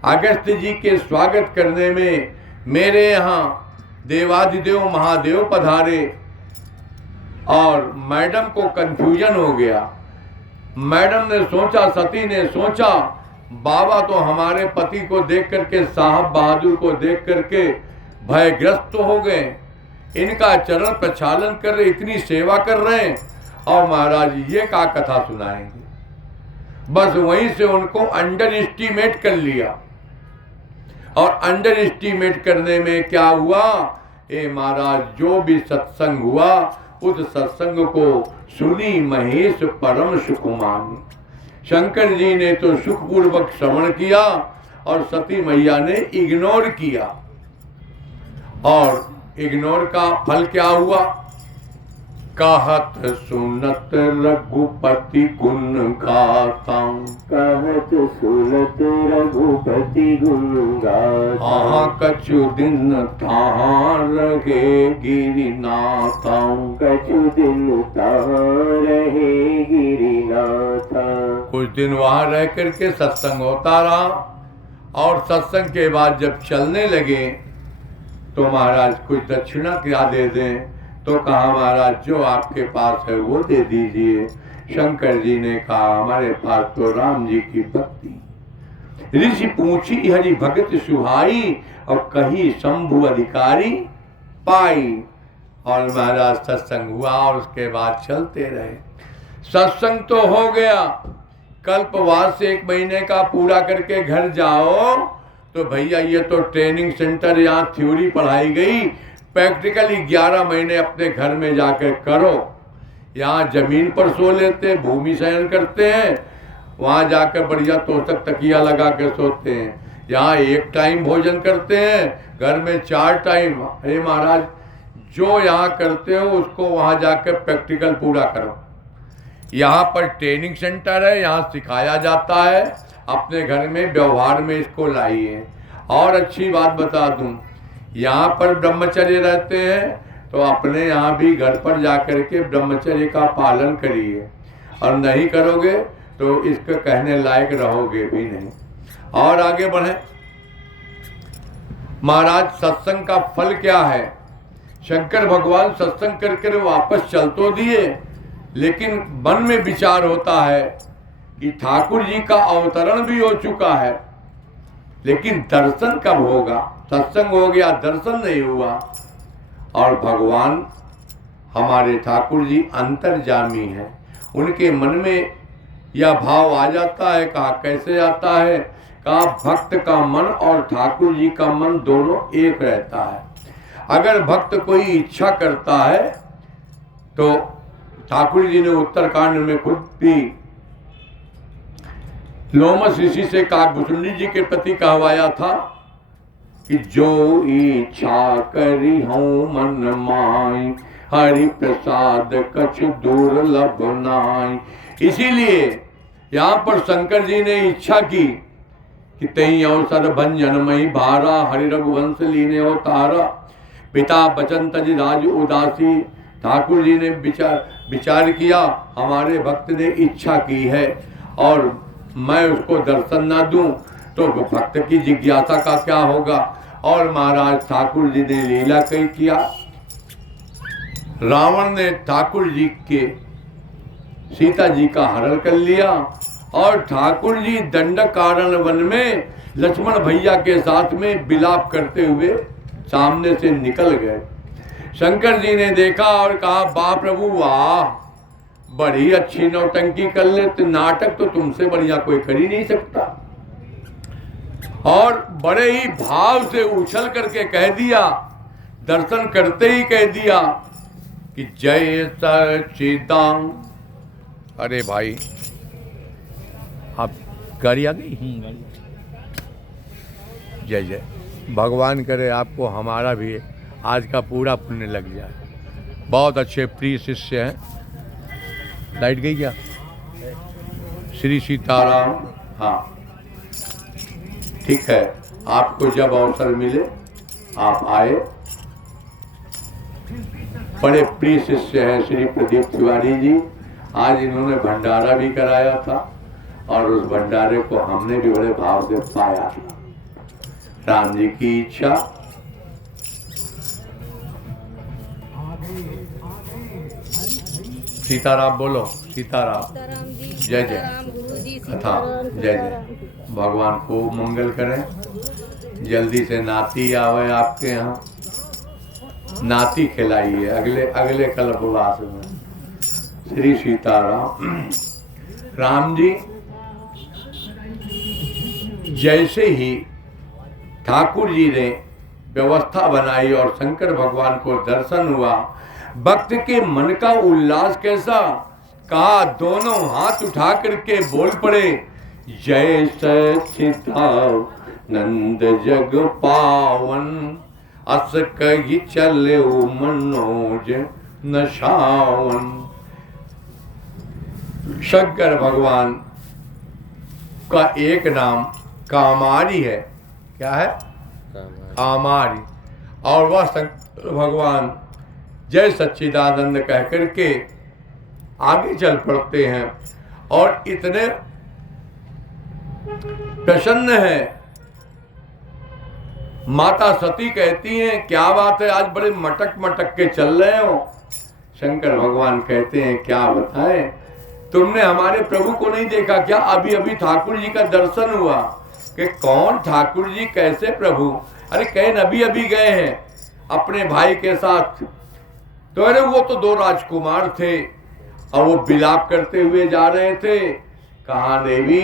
अगस्त जी के स्वागत करने में मेरे यहाँ देवाधिदेव महादेव पधारे और मैडम को कंफ्यूजन हो गया। मैडम ने सोचा, सती ने सोचा, बाबा तो हमारे पति को देख करके, साहब बहादुर को देख करके भयग्रस्त तो हो गए, इनका चरण प्रक्षालन कर रहे, इतनी सेवा कर रहे हैं, और महाराज ये क्या कथा सुनाएंगे। बस वहीं से उनको अंडर एस्टिमेट कर लिया। और अंडर एस्टिमेट करने में क्या हुआ, ए महाराज, जो भी सत्संग हुआ उस सत्संग को सुनी महेश परम सुख मानी। शंकर जी ने तो सुखपूर्वक श्रवण किया और सती मैया ने इग्नोर किया। और इग्नोर का फल क्या हुआ, कहत सुनत रघुपति गुण गाता, कहत सुनत रघुपति गुण गाता। कछु दिन तहाँ रहे गिरिनाथा, कछु दिन तहाँ रहे गिरिनाथा। कुछ दिन वहाँ रह करके सत्संग होता रहा, और सत्संग के बाद जब चलने लगे तो महाराज कुछ दक्षिणा क्या दे दें। तो कहा, महाराज जो आपके पास है वो दे दीजिए। शंकर जी ने कहा, हमारे पास तो राम जी की भक्ति, ऋषि पूछी हरि भगत सुहाई, और कही शंभु अधिकारी पाई। और महाराज सत्संग हुआ और उसके बाद चलते रहे। सत्संग तो हो गया, कल्पवास 1 महीने का पूरा करके घर जाओ तो भैया ये तो ट्रेनिंग सेंटर, यहाँ थ्योरी पढ़ाई गई, प्रैक्टिकली 11 महीने अपने घर में जाकर करो। यहाँ जमीन पर सो लेते, भूमि शयन करते हैं, वहाँ जाकर बढ़िया तोशक तकिया लगा के सोते हैं। यहाँ 1 टाइम भोजन करते हैं, घर में 4 टाइम। अरे महाराज, जो यहाँ करते हो उसको वहाँ जाकर प्रैक्टिकल पूरा करो। यहाँ पर ट्रेनिंग सेंटर है, यहाँ सिखाया जाता है, अपने घर में व्यवहार में इसको लाइए। और अच्छी बात बता दूं, यहाँ पर ब्रह्मचर्य रहते हैं तो अपने यहाँ भी घर पर जाकर के ब्रह्मचर्य का पालन करिए, और नहीं करोगे तो इसके कहने लायक रहोगे भी नहीं। और आगे बढ़े। महाराज, सत्संग का फल क्या है? शंकर भगवान सत्संग करके वापस चल तो दिए, लेकिन मन में विचार होता है कि ठाकुर जी का अवतरण भी हो चुका है, लेकिन दर्शन कब होगा? सत्संग हो गया, दर्शन नहीं हुआ। और भगवान हमारे ठाकुर जी अंतर्जामी हैं, उनके मन में यह भाव आ जाता है। कहा कैसे आता है? कहा भक्त का मन और ठाकुर जी का मन दोनों एक रहता है। अगर भक्त कोई इच्छा करता है तो ठाकुर जी ने उत्तरकांड में खुद भी लोमस ऋषि से काकभूषुंडी जी के प्रति कहवाया था कि जो इच्छा करी हूँ मन माई, हरि प्रसाद कछ दुर्लभ नाई। इसीलिए यहाँ पर शंकर जी ने इच्छा की कि तई अवसर भंजन मई भारा, हरि रघुवंश लीने हो तारा। पिता बचन तज राज उदासी। ठाकुर जी ने विचार किया, हमारे भक्त ने इच्छा की है और मैं उसको दर्शन ना दूं तो भक्त की जिज्ञासा का क्या होगा। और महाराज ठाकुर जी ने लीला कई किया। रावण ने ठाकुर जी के सीता जी का हरण कर लिया और ठाकुर जी दंडकारण्य वन में लक्ष्मण भैया के साथ में विलाप करते हुए सामने से निकल गए। शंकर जी ने देखा और कहा, वाह प्रभु वाह, बड़ी अच्छी नौटंकी कर लेते, नाटक तो तुमसे बढ़िया कोई कर ही नहीं सकता। और बड़े ही भाव से उछल करके कह दिया, दर्शन करते ही कह दिया कि जय सच्चिदानंद। अरे भाई, आप गाड़ी आ गई? जय जय। भगवान करे आपको हमारा भी आज का पूरा पुण्य लग जाए। बहुत अच्छे प्रिय शिष्य हैं। लाइट गई क्या? श्री सीताराम। हाँ ठीक है, आपको जब अवसर मिले आप आए। बड़े प्रिय शिष्य हैं श्री प्रदीप तिवारी जी। आज इन्होंने भंडारा भी कराया था और उस भंडारे को हमने भी बड़े भाव से पाया। राम जी की इच्छा। सीताराम बोलो, सीताराम। जय जय कथा। जय जय। भगवान को मंगल करें। जल्दी से नाती आवे आपके यहाँ, नाती खिलाइए अगले कल्पवास में। श्री सीताराम। राम जी जैसे ही ठाकुर जी ने व्यवस्था बनाई और शंकर भगवान को दर्शन हुआ, भक्त के मन का उल्लास कैसा। कहा, दोनों हाथ उठा करके बोल पड़े, जय सच्चिदानंद जग पावन, अस कही चले मनोज नशावन। शंकर भगवान का एक नाम कामारी है। क्या है? कामारी। और वह शंकर भगवान जय सच्चिदानंद कह करके आगे चल पड़ते हैं और इतने प्रसन्न है। माता सती कहती हैं, क्या बात है, आज बड़े मटक मटक के चल रहे हो। शंकर भगवान कहते हैं, क्या बताएं, तुमने हमारे प्रभु को नहीं देखा क्या? अभी अभी ठाकुर जी का दर्शन हुआ। कि कौन ठाकुर जी, कैसे प्रभु? अरे कहीं अभी अभी गए हैं अपने भाई के साथ। तो अरे वो तो 2 राजकुमार थे और वो बिलाप करते हुए जा रहे थे। कहा देवी,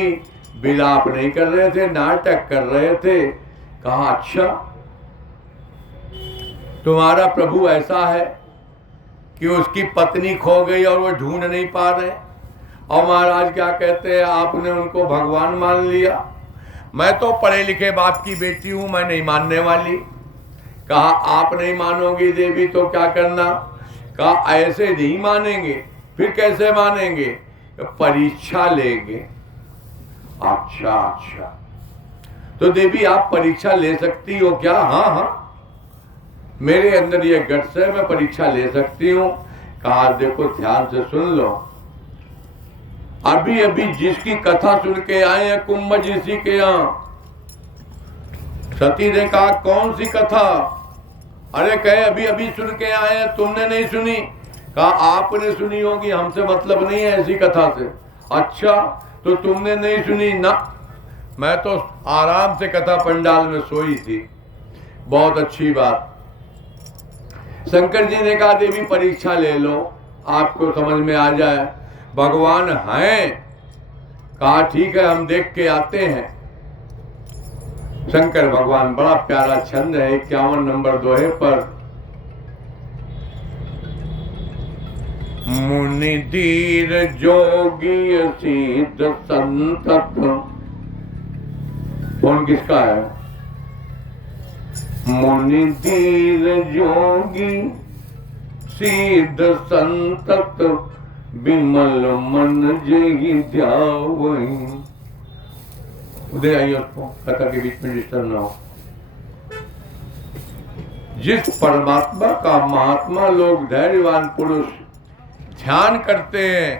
बिलाप नहीं कर रहे थे, नाटक कर रहे थे। कहा अच्छा, तुम्हारा प्रभु ऐसा है कि उसकी पत्नी खो गई और वो ढूंढ नहीं पा रहे, और महाराज क्या कहते हैं, आपने उनको भगवान मान लिया। मैं तो पढ़े लिखे बाप की बेटी हूं, मैं नहीं मानने वाली। कहा आप नहीं मानोगी देवी तो क्या करना? कहा ऐसे नहीं मानेंगे, फिर कैसे मानेंगे? परीक्षा लेंगे। अच्छा अच्छा, तो देवी आप परीक्षा ले सकती हो क्या? हाँ हाँ, मेरे अंदर ये गट्स है, मैं परीक्षा ले सकती हूँ। कहा देखो ध्यान से सुन लो, अभी अभी जिसकी कथा सुन के आए हैं कुंभ ऋषि के यहाँ। सती ने कहा कौन सी कथा? अरे कहे अभी अभी सुन के आए हैं, तुमने नहीं सुनी? कहा आपने सुनी होगी, हमसे मतलब नहीं है ऐसी कथा से। अच्छा, तो तुमने नहीं सुनी ना? मैं तो आराम से कथा पंडाल में सोई थी। बहुत अच्छी बात। शंकर जी ने कहा देवी परीक्षा ले लो, आपको समझ में आ जाए भगवान हैं। कहा ठीक है, हम देख के आते हैं। शंकर भगवान, बड़ा प्यारा छंद है 51 नंबर दोहे पर। मुनि धीर जोगी सिद्ध संतत। कौन किसका है? मुनि धीर जोगी सिद्ध संतत, विमल मन जही ध्यावहीं। उधर आइए, उसको कथा के बीच में डिस्टर्ब ना हो। जिस परमात्मा का महात्मा लोग, धैर्यवान पुरुष ध्यान करते हैं,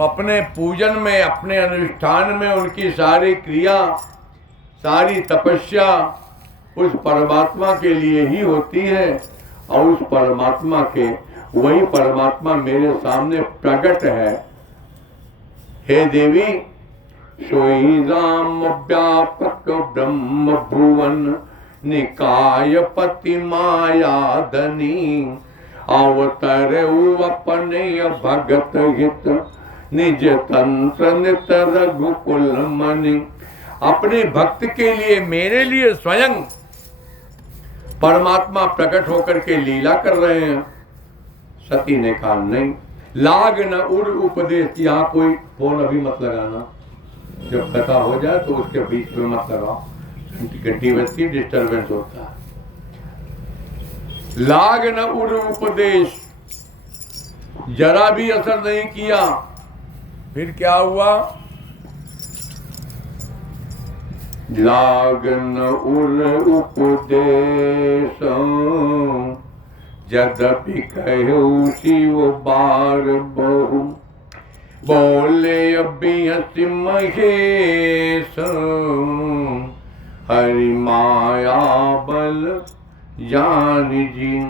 अपने पूजन में, अपने अनुष्ठान में उनकी सारी क्रिया, सारी तपस्या उस परमात्मा के लिए ही होती है। और उस परमात्मा के, वही परमात्मा मेरे सामने प्रकट है। हे देवी, सोई राम व्यापक ब्रह्म भुवन, निकाय पति माया धनी, अवतर अपने भगत हित, निज तंत्र नित रघुकुल मणि। अपने भक्त के लिए, मेरे लिए स्वयं परमात्मा प्रकट होकर के लीला कर रहे हैं। सती ने कहा नहीं, लाग न उड़ उपदेश। यहाँ कोई फोन अभी मत लगाना, जब कथा हो जाए तो उसके बीच में मत लगाओ, घंटी बजती डिस्टर्बेंस होता है। लाग न उड़ उपदेश, जरा भी असर नहीं किया। फिर क्या हुआ? लाग न उड़ उपदेश, यद्यपि कहूँ शिव बार बहु, बोले अभी महेश, हरि माया बल जान जिन।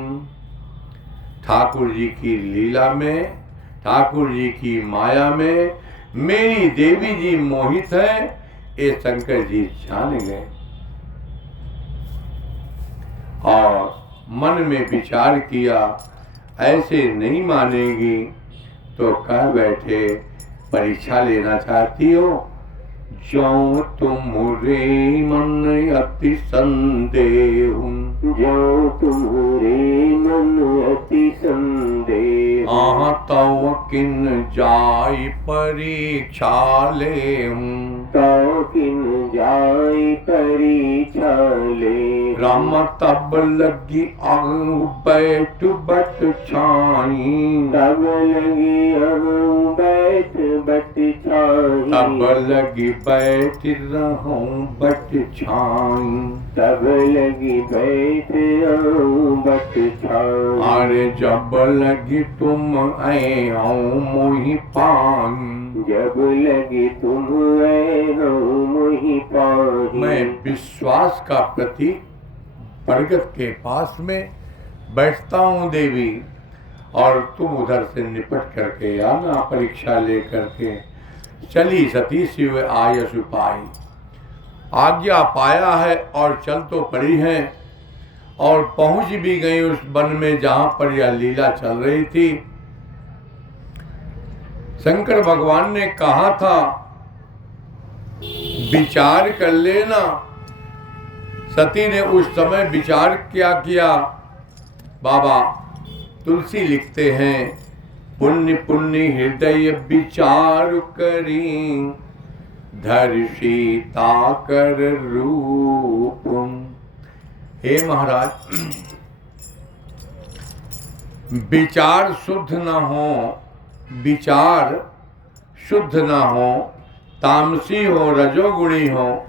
ठाकुर जी की लीला में, ठाकुर जी की माया में मेरी देवी जी मोहित है, ये शंकर जी जान गए। और मन में विचार किया, ऐसे नहीं मानेगी तो कह बैठे परीक्षा लेना चाहती हो? जो तुम्हारे मन अति संदेह, जो तुम्हारे मन अति संदेह, तव किन जाय परीक्षा ले, तव किन जाय परीक्षा ले। राम तब लगी आंग बैठ बट छाई, तब लगी आंग बैठ बट छाई, तब लगी बैठ रहूं बट छाई, तब लगी बैठ रहूं बट छाई। अरे जब लगी तुम आए हो मोहि पाई, जब लगी तुम आए हो मोहि पाई। मैं विश्वास का प्रतीक बरगद के पास में बैठता हूँ देवी, और तुम उधर से निपट करके आना परीक्षा ले करके। चली सती शिव आयस पाई। आज्ञा पाया है और चल तो पड़ी हैं और पहुंच भी गई उस वन में जहां पर यह लीला चल रही थी। शंकर भगवान ने कहा था विचार कर लेना। सती ने उस समय विचार क्या किया? बाबा तुलसी लिखते हैं, पुण्य पुण्य हृदय विचार करी, धर सीता कर रूप। हे महाराज, विचार शुद्ध न हो, विचार शुद्ध ना हो, तामसी हो, रजोगुणी हो,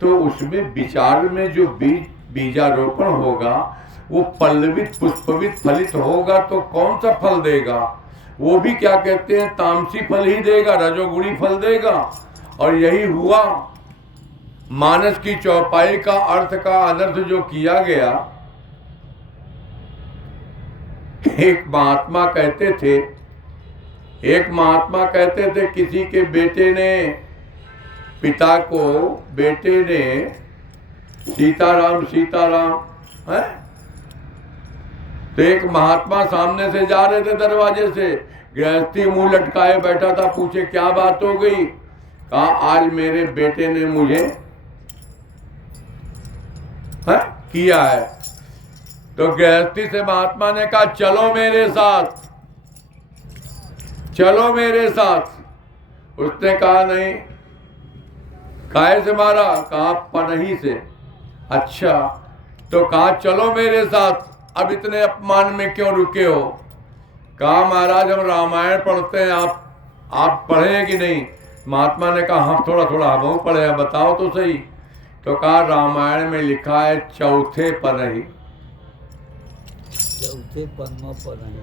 तो उसमें विचार में जो बीजारोपण होगा वो पल्लवित पुष्पवित फलित होगा तो कौन सा फल देगा? वो भी क्या कहते हैं, तामसी फल ही देगा, रजोगुणी फल देगा। और यही हुआ। मानस की चौपाई का अर्थ का अनर्थ जो किया गया। एक महात्मा कहते थे किसी के बेटे ने, पिता को बेटे ने सीताराम है? तो एक महात्मा सामने से जा रहे थे दरवाजे से, गृहस्थी मुंह लटकाए बैठा था, पूछे क्या बात हो गई? कहा आज मेरे बेटे ने मुझे किया है। तो गृहस्थी से महात्मा ने कहा चलो मेरे साथ, चलो मेरे साथ। उसने कहा नहीं। काहे से मारा? कहा पनही से। अच्छा, तो कहा चलो मेरे साथ, अब इतने अपमान में क्यों रुके हो? कहा महाराज हम रामायण पढ़ते हैं, आप पढ़े हैं कि नहीं? महात्मा ने कहा हम थोड़ा थोड़ा हम पढ़े हैं, बताओ तो सही। तो कहा रामायण में लिखा है चौथे पनही, चौथे पन्ना पनही।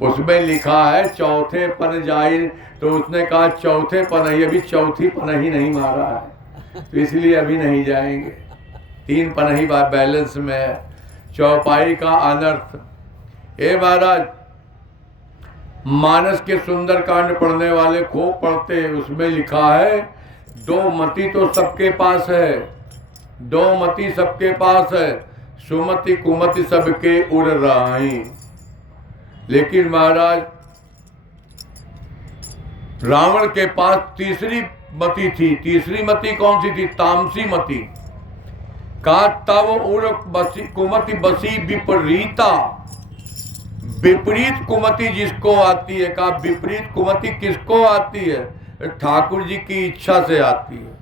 उसमें लिखा है चौथे पन जाई। तो उसने कहा चौथे पनही, अभी चौथी पनही नहीं मारा है, तो इसलिए अभी नहीं जाएंगे। 3 पनही बात बैलेंस में है। चौपाई का अनर्थ। हे महाराज, मानस के सुंदर कांड पढ़ने वाले खूब पढ़ते हैं। उसमें लिखा है 2 मति तो सबके पास है, 2 मति सबके पास है, सुमति कुमति सबके उड़ रही। लेकिन महाराज रावण के पास तीसरी मति थी। तीसरी मति कौन सी थी? तामसी मति। का तब उड़ बसी कुमति बसी विपरीता। विपरीत कुमति जिसको आती है, का विपरीत कुमति किसको आती है? ठाकुर जी की इच्छा से आती है।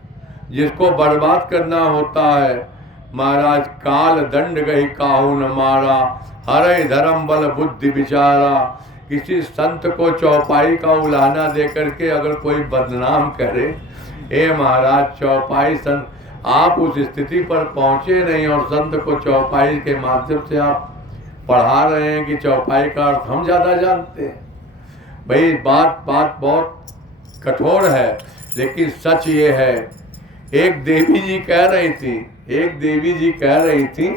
जिसको बर्बाद करना होता है, महाराज काल दंड गही काहू न मारा, हरे धर्म बल बुद्धि विचारा। किसी संत को चौपाई का उलाहना दे करके अगर कोई बदनाम करे, ए महाराज चौपाई संत, आप उस स्थिति पर पहुंचे नहीं और संत को चौपाई के माध्यम से आप पढ़ा रहे हैं कि चौपाई का अर्थ हम ज़्यादा जानते हैं। भाई बात बहुत कठोर है, लेकिन सच ये है। एक देवी जी कह रही थी,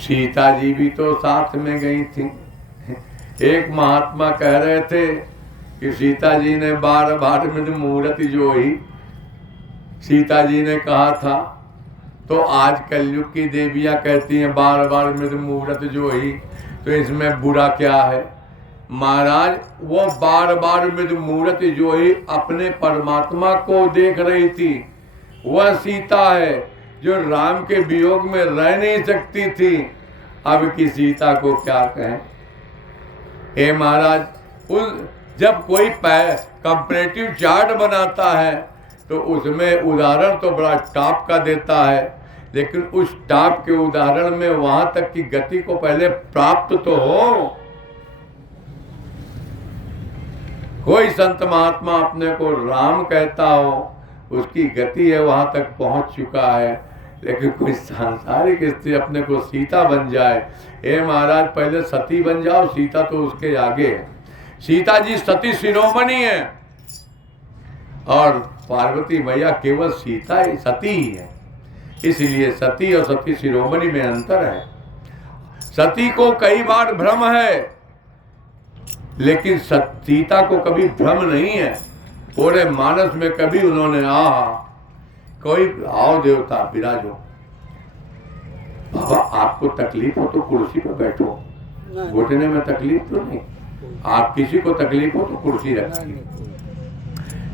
सीता जी भी तो साथ में गई थी। एक महात्मा कह रहे थे कि सीता जी ने बार में मुहूर्त जो ही सीता जी ने कहा था। तो आज कलयुग की देवियां कहती हैं बार में मुहूर्त जो ही, तो इसमें बुरा क्या है? महाराज वो बार में मुहूर्त जो ही अपने परमात्मा को देख रही थी। वह सीता है जो राम के वियोग में रह नहीं सकती थी। अब की सीता को क्या कहें? हे महाराज, जब कोई कंपैरेटिव चार्ट बनाता है तो उसमें उदाहरण तो बड़ा टॉप का देता है, लेकिन उस टॉप के उदाहरण में वहां तक की गति को पहले प्राप्त तो हो। कोई संत महात्मा अपने को राम कहता हो, उसकी गति है वहां तक पहुंच चुका है। लेकिन कोई सांसारिक स्त्री अपने को सीता बन जाए, हे महाराज पहले सती बन जाओ, सीता तो उसके आगे है। सीता जी सती शिरोमणि है और पार्वती मैया केवल सीता ही सती ही है। इसलिए सती और सती शिरोमणि में अंतर है। सती को कई बार भ्रम है, लेकिन सीता को कभी भ्रम नहीं है। पूरे मानस में कभी उन्होंने कोई आओ देवता विराजो, बाबा आपको तकलीफ हो तो कुर्सी पर बैठो, घुटने में तकलीफ तो नहीं, आप किसी को तकलीफ हो तो कुर्सी रखिए।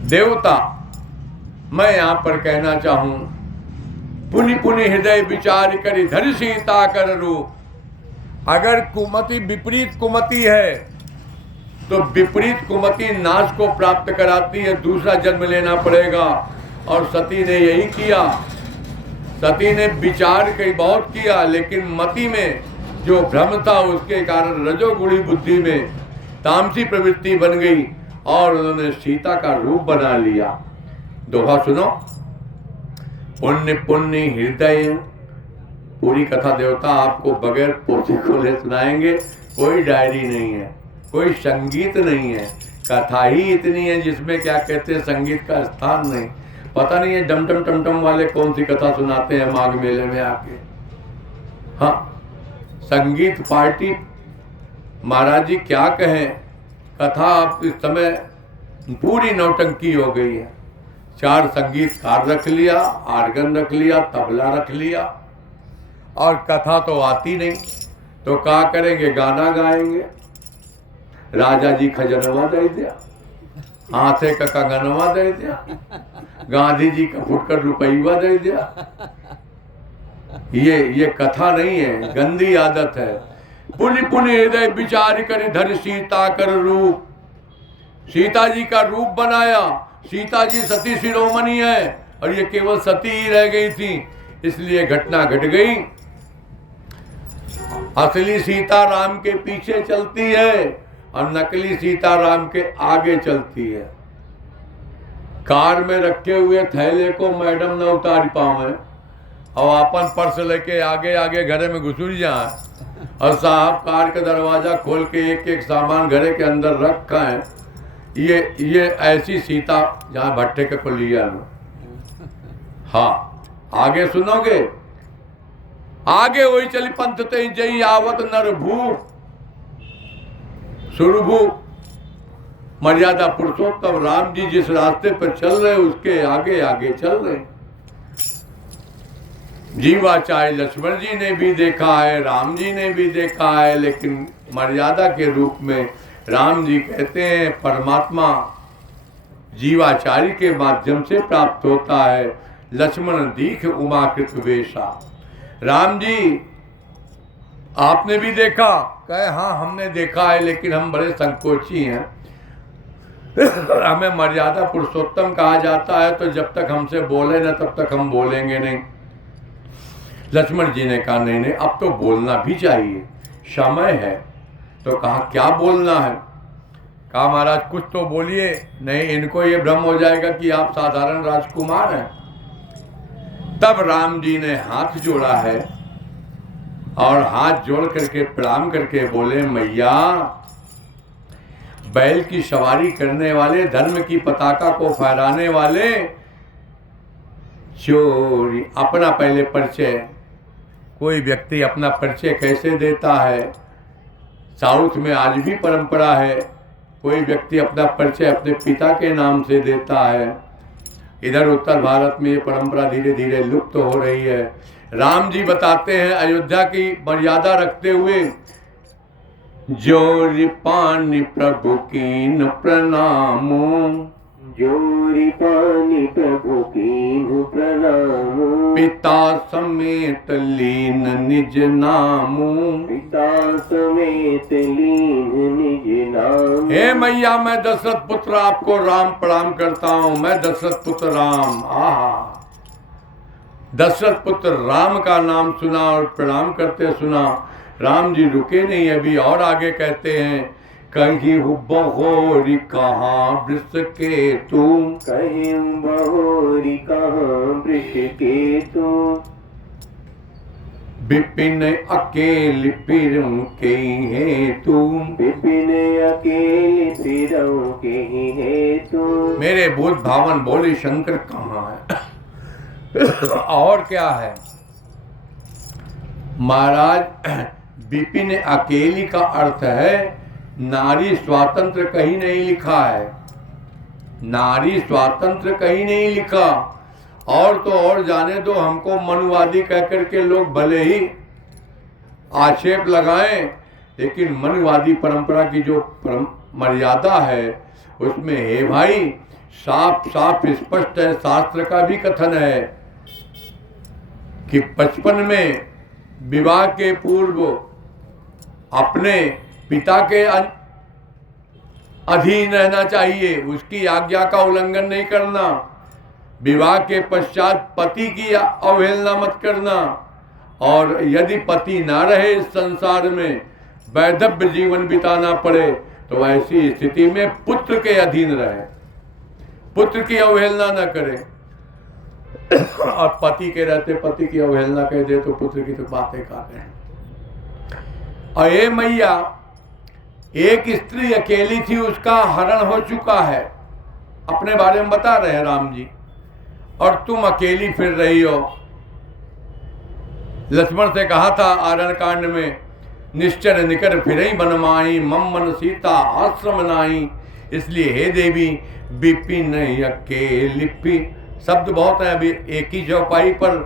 देवता मैं यहाँ पर कहना चाहूं, पुनि पुनि हृदय विचार करी धरि सीता कर रूप। अगर कुमति विपरीत कुमति है तो विपरीत कुमति नाश को प्राप्त कराती है, दूसरा जन्म लेना पड़ेगा। और सती ने यही किया। सती ने विचार कई बहुत किया, लेकिन मति में जो भ्रम था उसके कारण रजोगुणी बुद्धि में तामसी प्रवृत्ति बन गई और उन्होंने सीता का रूप बना लिया। दोहा सुनो, पुण्य पुण्य हृदय। पूरी कथा देवता आपको बगैर पोथी खोले सुनाएंगे। कोई डायरी नहीं है, कोई संगीत नहीं है, कथा ही इतनी है जिसमें क्या कहते हैं संगीत का स्थान नहीं। पता नहीं है डमटम टमटम वाले कौन सी कथा सुनाते हैं माघ मेले में आके। हाँ, संगीत पार्टी महाराज जी क्या कहें, कथा आप इस समय पूरी नौटंकी हो गई है। 4 संगीतकार रख लिया, आर्गन रख लिया, तबला रख लिया, और कथा तो आती नहीं, तो क्या करेंगे, गाना गाएंगे। राजा जी खजनवा दे दिया, हाथे का कंगनवा दे दिया, गांधी जी का फुटकर रुपयवा दे दिया। ये कथा नहीं है, गंदी आदत है। पुनि पुनि हृदय विचार कर धर सीता कर रूप। सीता जी का रूप बनाया। सीता जी सती शिरोमणि है और ये केवल सती ही रह गई थी, इसलिए घटना घट गई। असली सीता राम के पीछे चलती है और नकली सीता राम के आगे चलती है। कार में रखे हुए थैले को मैडम न उतार पावे और अपन पर्स लेके आगे आगे घरे में घुसुर जाए और साहब कार का दरवाजा खोल के एक एक सामान घरे के अंदर रखा है। ये ऐसी सीता जहाँ भट्टे के पुलिया में। हाँ, आगे सुनोगे, आगे वही चली पंथ ते जई आवत नर भू। सुरभू मर्यादा पुरुषोत्तम राम जी जिस रास्ते पर चल रहे उसके आगे आगे चल रहे। जीवाचार्य लक्ष्मण जी ने भी देखा है, राम जी ने भी देखा है, लेकिन मर्यादा के रूप में राम जी कहते हैं परमात्मा जीवाचार्य के माध्यम से प्राप्त होता है। लक्ष्मण दीख उमाकृत वेशा। राम जी आपने भी देखा? कहे हाँ हमने देखा है, लेकिन हम बड़े संकोची हैं। हमें मर्यादा पुरुषोत्तम कहा जाता है, तो जब तक हमसे बोले ना तब तक हम बोलेंगे नहीं। लक्ष्मण जी ने कहा नहीं, अब तो बोलना भी चाहिए, समय है। तो कहा क्या बोलना है? कहा महाराज कुछ तो बोलिए, नहीं इनको ये भ्रम हो जाएगा कि आप साधारण राजकुमार हैं। तब राम जी ने हाथ जोड़ा है और हाथ जोड़ करके प्रणाम करके बोले, मैया बैल की सवारी करने वाले, धर्म की पताका को फहराने वाले, चोरी। अपना पहले परिचय, कोई व्यक्ति अपना परिचय कैसे देता है? साउथ में आज भी परंपरा है, कोई व्यक्ति अपना परिचय अपने पिता के नाम से देता है। इधर उत्तर भारत में ये परंपरा धीरे धीरे लुप्त हो रही है। राम जी बताते हैं अयोध्या की मर्यादा रखते हुए, जोरी पानी प्रभु कीन प्रणामो, जोरी पानी प्रभु कीन प्रणामो, पिता समेत लीन निज नामो, पिता समेत लीन निज नाम। हे मैया मैं दशरथ पुत्र आपको राम प्रणाम करता हूँ। मैं दशरथ पुत्र राम। दशरथ पुत्र राम का नाम सुना और प्रणाम करते सुना। राम जी रुके नहीं, अभी और आगे कहते हैं, कहीं बहोरी कहाँ वृष के तुम, कहीं बहोरी कहाँ वृष के तुम, विपिन अकेली फिरम के है तुम, विपिन अकेले फिरम के है तुम। मेरे भूत भावन बोले शंकर कहाँ है? और क्या है महाराज? विपिन अकेली का अर्थ है नारी स्वातंत्र, कहीं नहीं लिखा है। नारी स्वातंत्र कहीं नहीं लिखा। और तो और जाने दो, हमको मनुवादी कह करके लोग भले ही आक्षेप लगाएं, लेकिन मनुवादी परंपरा की जो मर्यादा है उसमें हे भाई साफ साफ स्पष्ट है, शास्त्र का भी कथन है कि 55 में विवाह के पूर्व अपने पिता के अधीन रहना चाहिए, उसकी आज्ञा का उल्लंघन नहीं करना। विवाह के पश्चात पति की अवहेलना मत करना, और यदि पति ना रहे इस संसार में, वैधव्य जीवन बिताना पड़े, तो ऐसी स्थिति में पुत्र के अधीन रहे, पुत्र की अवहेलना न करे। और पति के रहते पति की अवहेलना कह दे तो पुत्र की तो बातें कर रहे हैं। और ये मैया, एक स्त्री अकेली थी, उसका हरण हो चुका है, अपने बारे में बता रहे हैं राम जी, और तुम अकेली फिर रही हो। लक्ष्मण से कहा था आरण कांड में, निश्चर निकर फिरई बनमाई, मम मन सीता आश्रम नाई। इसलिए हे देवी बिपिन अकेली, शब्द बहुत है, अभी एक ही चौपाई पर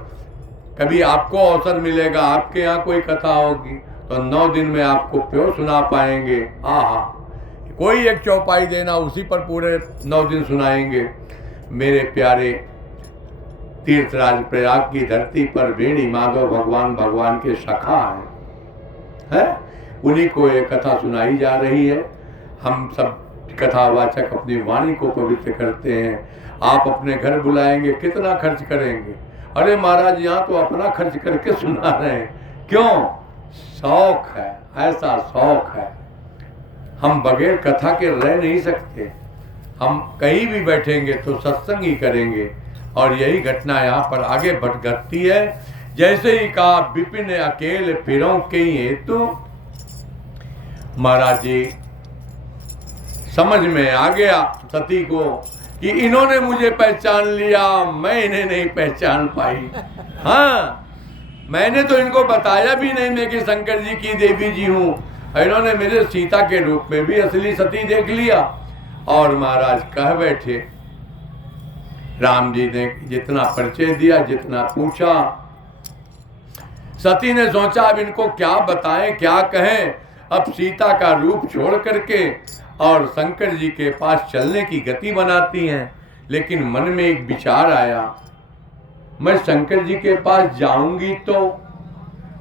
कभी आपको अवसर मिलेगा, आपके यहाँ कोई कथा होगी तो 9 दिन में आपको प्योर सुना पाएंगे। आहा, कोई एक चौपाई देना, उसी पर पूरे 9 दिन सुनाएंगे। मेरे प्यारे तीर्थराज प्रयाग की धरती पर वेणी माधव भगवान के सखा है? उन्हीं को ये कथा सुनाई जा रही है। हम सब कथावाचक अपनी वाणी को पवित्र करते हैं। आप अपने घर बुलाएंगे, कितना खर्च करेंगे? अरे महाराज, यहाँ तो अपना खर्च करके सुना रहे हैं। क्यों? शौक है, ऐसा शौक है। हम बगैर कथा के रह नहीं सकते। हम कहीं भी बैठेंगे तो सत्संग ही करेंगे, और यही घटना यहाँ पर आगे घटती है। जैसे ही कहा विपिन अकेले फिरों के हेतु, महाराज जी समझ में आ गया सती को कि इन्होंने मुझे पहचान लिया, मैं इन्हें नहीं पहचान पाई। हाँ, मैंने तो इनको बताया भी नहीं मैं कि शंकर जी की देवी जी हूँ, इन्होंने मेरे सीता के रूप में भी असली सती देख लिया। और महाराज कह बैठे, राम जी ने जितना परिचय दिया, जितना पूछा, सती ने सोचा अब इनको क्या बताएं, क्या कहें। अब सीता का रूप छोड़ करके और शंकर जी के पास चलने की गति बनाती हैं। लेकिन मन में एक विचार आया, मैं शंकर जी के पास जाऊंगी तो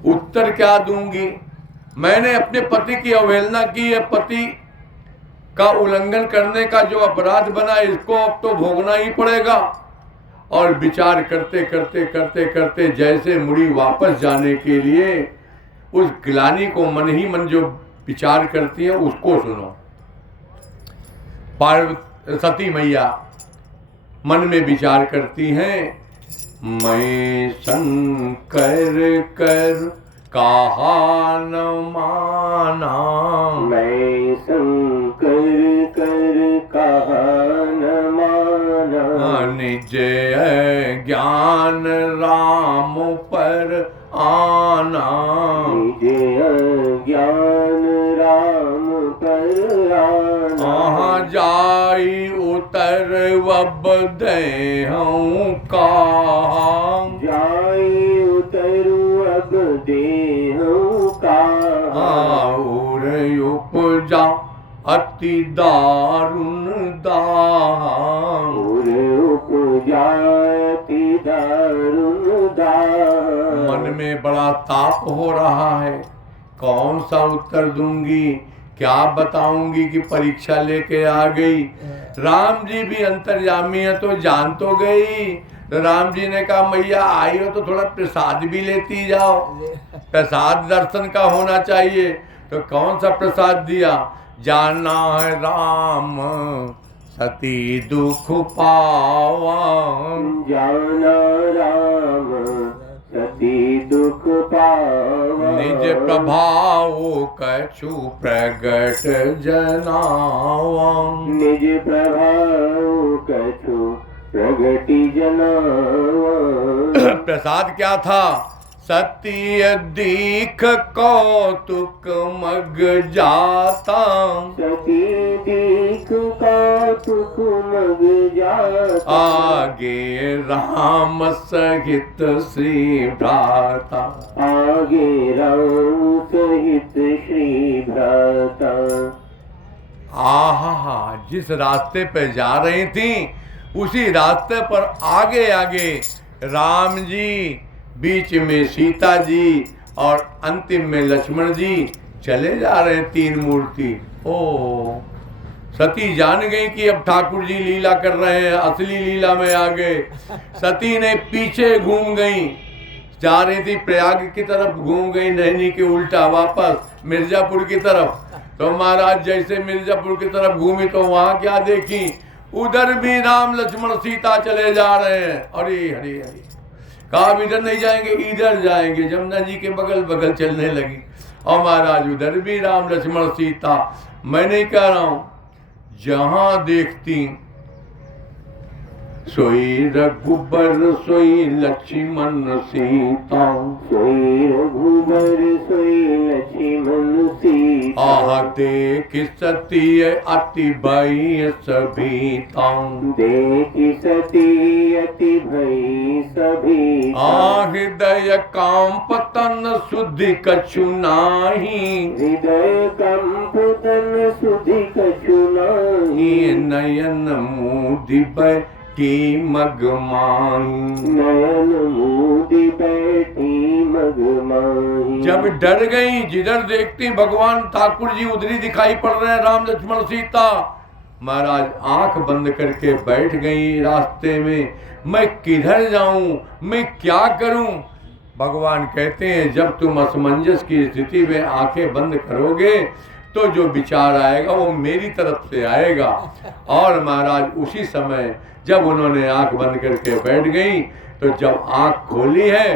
उत्तर क्या दूंगी? मैंने अपने पति की अवहेलना की है, पति का उल्लंघन करने का जो अपराध बना, इसको अब तो भोगना ही पड़ेगा। और विचार करते करते करते करते जैसे मुड़ी वापस जाने के लिए उस ग्लानि को मन ही मन जो विचार करती है उसको सुनो। सती मैया मन में विचार करती हैं, मैं शंकर कर कहा न माना, मैं शंकर कर कहा न माना, निज ज्ञान राम पर आना, निज ज्ञान राम पर आना, जाई उतर वब देहूं कहा, जाई उतरू अब देहूं कहा, और उपजा अति दारुण दाह, और उपजा अति दारुण दाह। मन में बड़ा ताप हो रहा है, कौन सा उत्तर दूंगी, क्या बताऊंगी कि परीक्षा लेके आ गई। राम जी भी अंतर्यामी है तो जान तो गई। तो राम जी ने कहा, मैया आई हो तो थोड़ा प्रसाद भी लेती जाओ, प्रसाद दर्शन का होना चाहिए। तो कौन सा प्रसाद दिया? जाना है राम सती दुख पावा, जाना राम सती दुख पावा, निज प्रभाव कछु प्रगट जनावा, निज प्रभाव कछु प्रगति जनावा। प्रसाद क्या था? सती दीख कौतुक मग जाता, सती दीख कौतुक मग जाता, आगे राम सहित श्री भ्राता, आगे राम सहित श्री भ्राता। आहा, जिस रास्ते पे जा रही थी उसी रास्ते पर आगे आगे राम जी, बीच में सीता जी और अंतिम में लक्ष्मण जी चले जा रहे हैं, तीन मूर्ति। ओ, सती जान गई कि अब ठाकुर जी लीला कर रहे हैं, असली लीला में आ गए। सती ने पीछे घूम गई, जा रही थी प्रयाग की तरफ, घूम गई नैनी के उल्टा वापस मिर्जापुर की तरफ। तो महाराज जैसे मिर्जापुर की तरफ घूमी तो वहां क्या देखी, उधर भी राम लक्ष्मण सीता चले जा रहे हैं। अरे हरे हरे, कहा इधर नहीं जाएंगे, इधर जाएंगे। जमुना जी के बगल बगल चलने लगी। और महाराज उधर भी राम लक्ष्मण सीता। मैं नहीं कह रहा हूं, जहां देखती सोई रघुबर सोई लक्ष्मण सीता, सोई रघुबर सोई लक्ष्मण सीता, आह देख सती अति भय सभीता, देख सती अति भई सभी, हृदय कांप तन सुधि कछु नाही, हृदय कंप तन सुधि कछु नाही, नयन मोदि बैठी मगमाही, नयन मोदि बैठी मगमाही। जब डर गई, जिधर देखती भगवान ठाकुर जी उधरी दिखाई पड़ रहे हैं, राम लक्ष्मण सीता। महाराज आंख बंद करके बैठ गई रास्ते में। मैं किधर जाऊं, मैं क्या करूं? भगवान कहते हैं जब तुम असमंजस की स्थिति में आंखें बंद करोगे तो जो विचार आएगा वो मेरी तरफ से आएगा। और महाराज उसी समय जब उन्होंने आंख बंद करके बैठ गई तो जब आंख खोली है,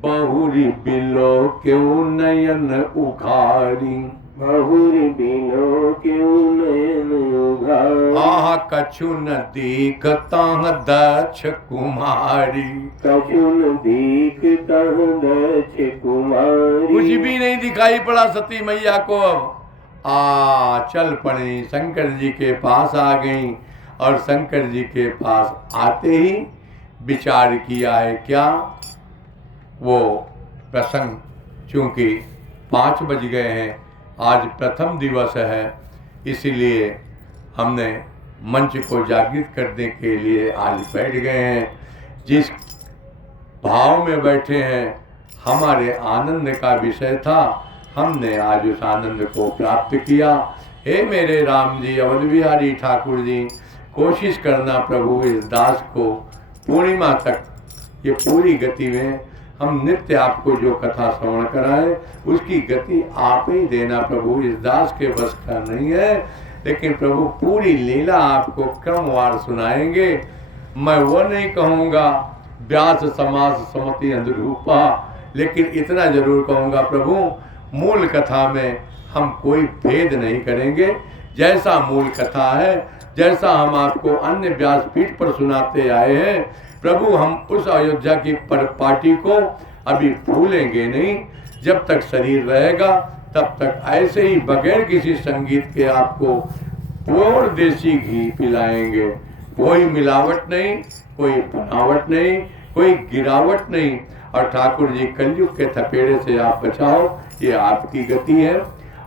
बहुरी बिलो क्यों नयन उघारी, बहुरी बिलो क्यों नयन उघारी, आह कछु न दीखता दक्ष कुमारी, कछु न दीखता दक्ष कुमारी। कुछ भी नहीं दिखाई पड़ा सती मैया को। अब चल पड़ी, शंकर जी के पास आ गई। और शंकर जी के पास आते ही विचार किया है क्या, वो प्रसंग, चूंकि 5 बज गए हैं, आज प्रथम दिवस है, इसीलिए हमने मंच को जागृत करने के लिए आज बैठ गए हैं। जिस भाव में बैठे हैं हमारे आनंद का विषय था, हमने आज उस आनंद को प्राप्त किया। हे मेरे राम जी, अवध बिहारी ठाकुर जी, कोशिश करना प्रभु इस दास को पूर्णिमा तक, ये पूरी गति में हम नित्य आपको जो कथा श्रवण कराएं उसकी गति आप ही देना प्रभु, इस दास के बस का नहीं है। लेकिन प्रभु पूरी लीला आपको क्रमवार सुनाएंगे। मैं वो नहीं कहूँगा व्यास समास समति अनुरूपा, लेकिन इतना जरूर कहूँगा प्रभु, मूल कथा में हम कोई भेद नहीं करेंगे। जैसा मूल कथा है, जैसा हम आपको अन्य व्यासपीठ पर सुनाते आए हैं प्रभु, हम उस अयोध्या की पार्टी को अभी भूलेंगे नहीं। जब तक शरीर रहेगा तब तक ऐसे ही बगैर किसी संगीत के आपको प्योर देसी घी पिलाएंगे। कोई मिलावट नहीं, कोई बनावट नहीं, कोई गिरावट नहीं। और ठाकुर जी कलयुग के थपेड़े से आप बचाओ, ये आपकी गति है।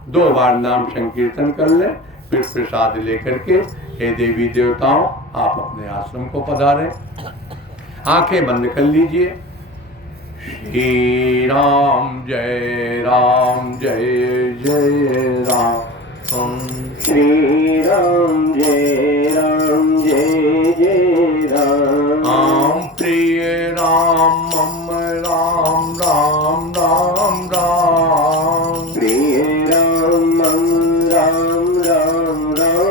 2 बार नाम संकीर्तन कर लें, फिर प्रसाद लेकर के हे देवी देवताओं आप अपने आश्रम को पधारें। आंखें बंद कर लीजिए। श्री राम जय राम जय जय राम, श्री राम जय जय राम, प्रिय राम राम राम राम राम, प्रिय राम राम राम राम राम,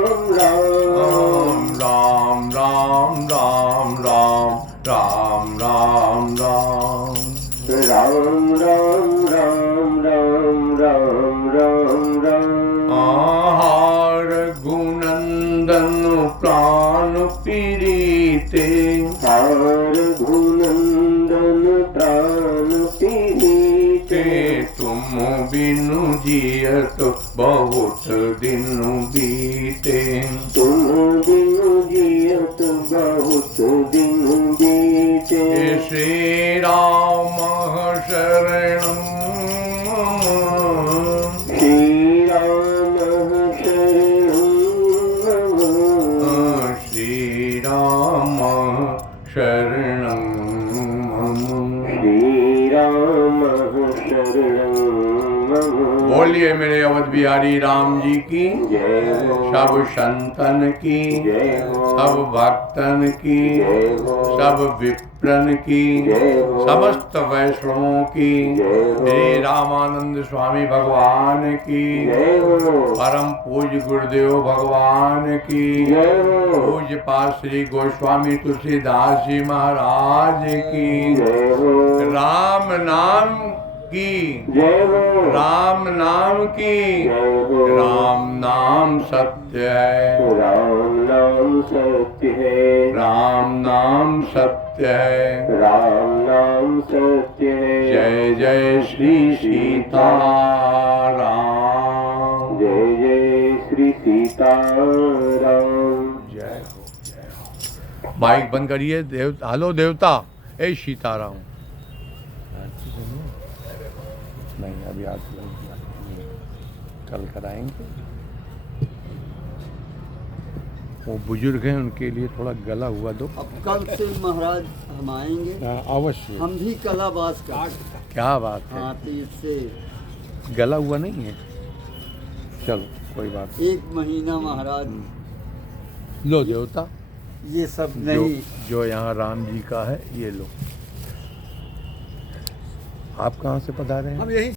राम राम राम राम राम राम राम, राम राम राम राम राम राम राम, आहार गुणन जियत बहुत दिन बीते। तुम बिन जियत बहुत दिन बीते। श्री राम शरणं श्री राम शरणं श्री राम शरणं श्री राम शरणं बोलिए मेरे अवध बिहारी राम जी की, जय हो। सब संतन की, जय हो। सब भक्तन की, जय हो। सब विप्रन की, जय हो। समस्त वैष्णवों की, जय हो। श्री रामानंद स्वामी भगवान की, जय हो। परम पूज्य गुरुदेव भगवान की, जय हो। पूज्य पास श्री गोस्वामी तुलसीदास जी महाराज की, जय हो। राम नाम की, जय हो। राम नाम की, जय हो। राम नाम सत्य है, राम नाम सत्य है। राम नाम सत्य है। राम नाम सत्य है। जय जय श्री सीताराम। जय जय श्री सीताराम। जय हो जय हो। माइक बंद करिए। हेलो देवता, ए सीताराम। नहीं अभी आज नहीं, कल कराएंगे। वो बुजुर्ग हैं, उनके लिए थोड़ा गला हुआ दो। अब कल से महाराज हम आएंगे, अवश्य। हम भी कलाबाज का। क्या बात है, हाँ, तो इससे गला हुआ नहीं है। चलो कोई बात 1 महीना महाराज नहीं। लो देवता, ये सब जो, नहीं। जो यहाँ राम जी का है ये लो। आप कहाँ से पधारे हैं? हम यही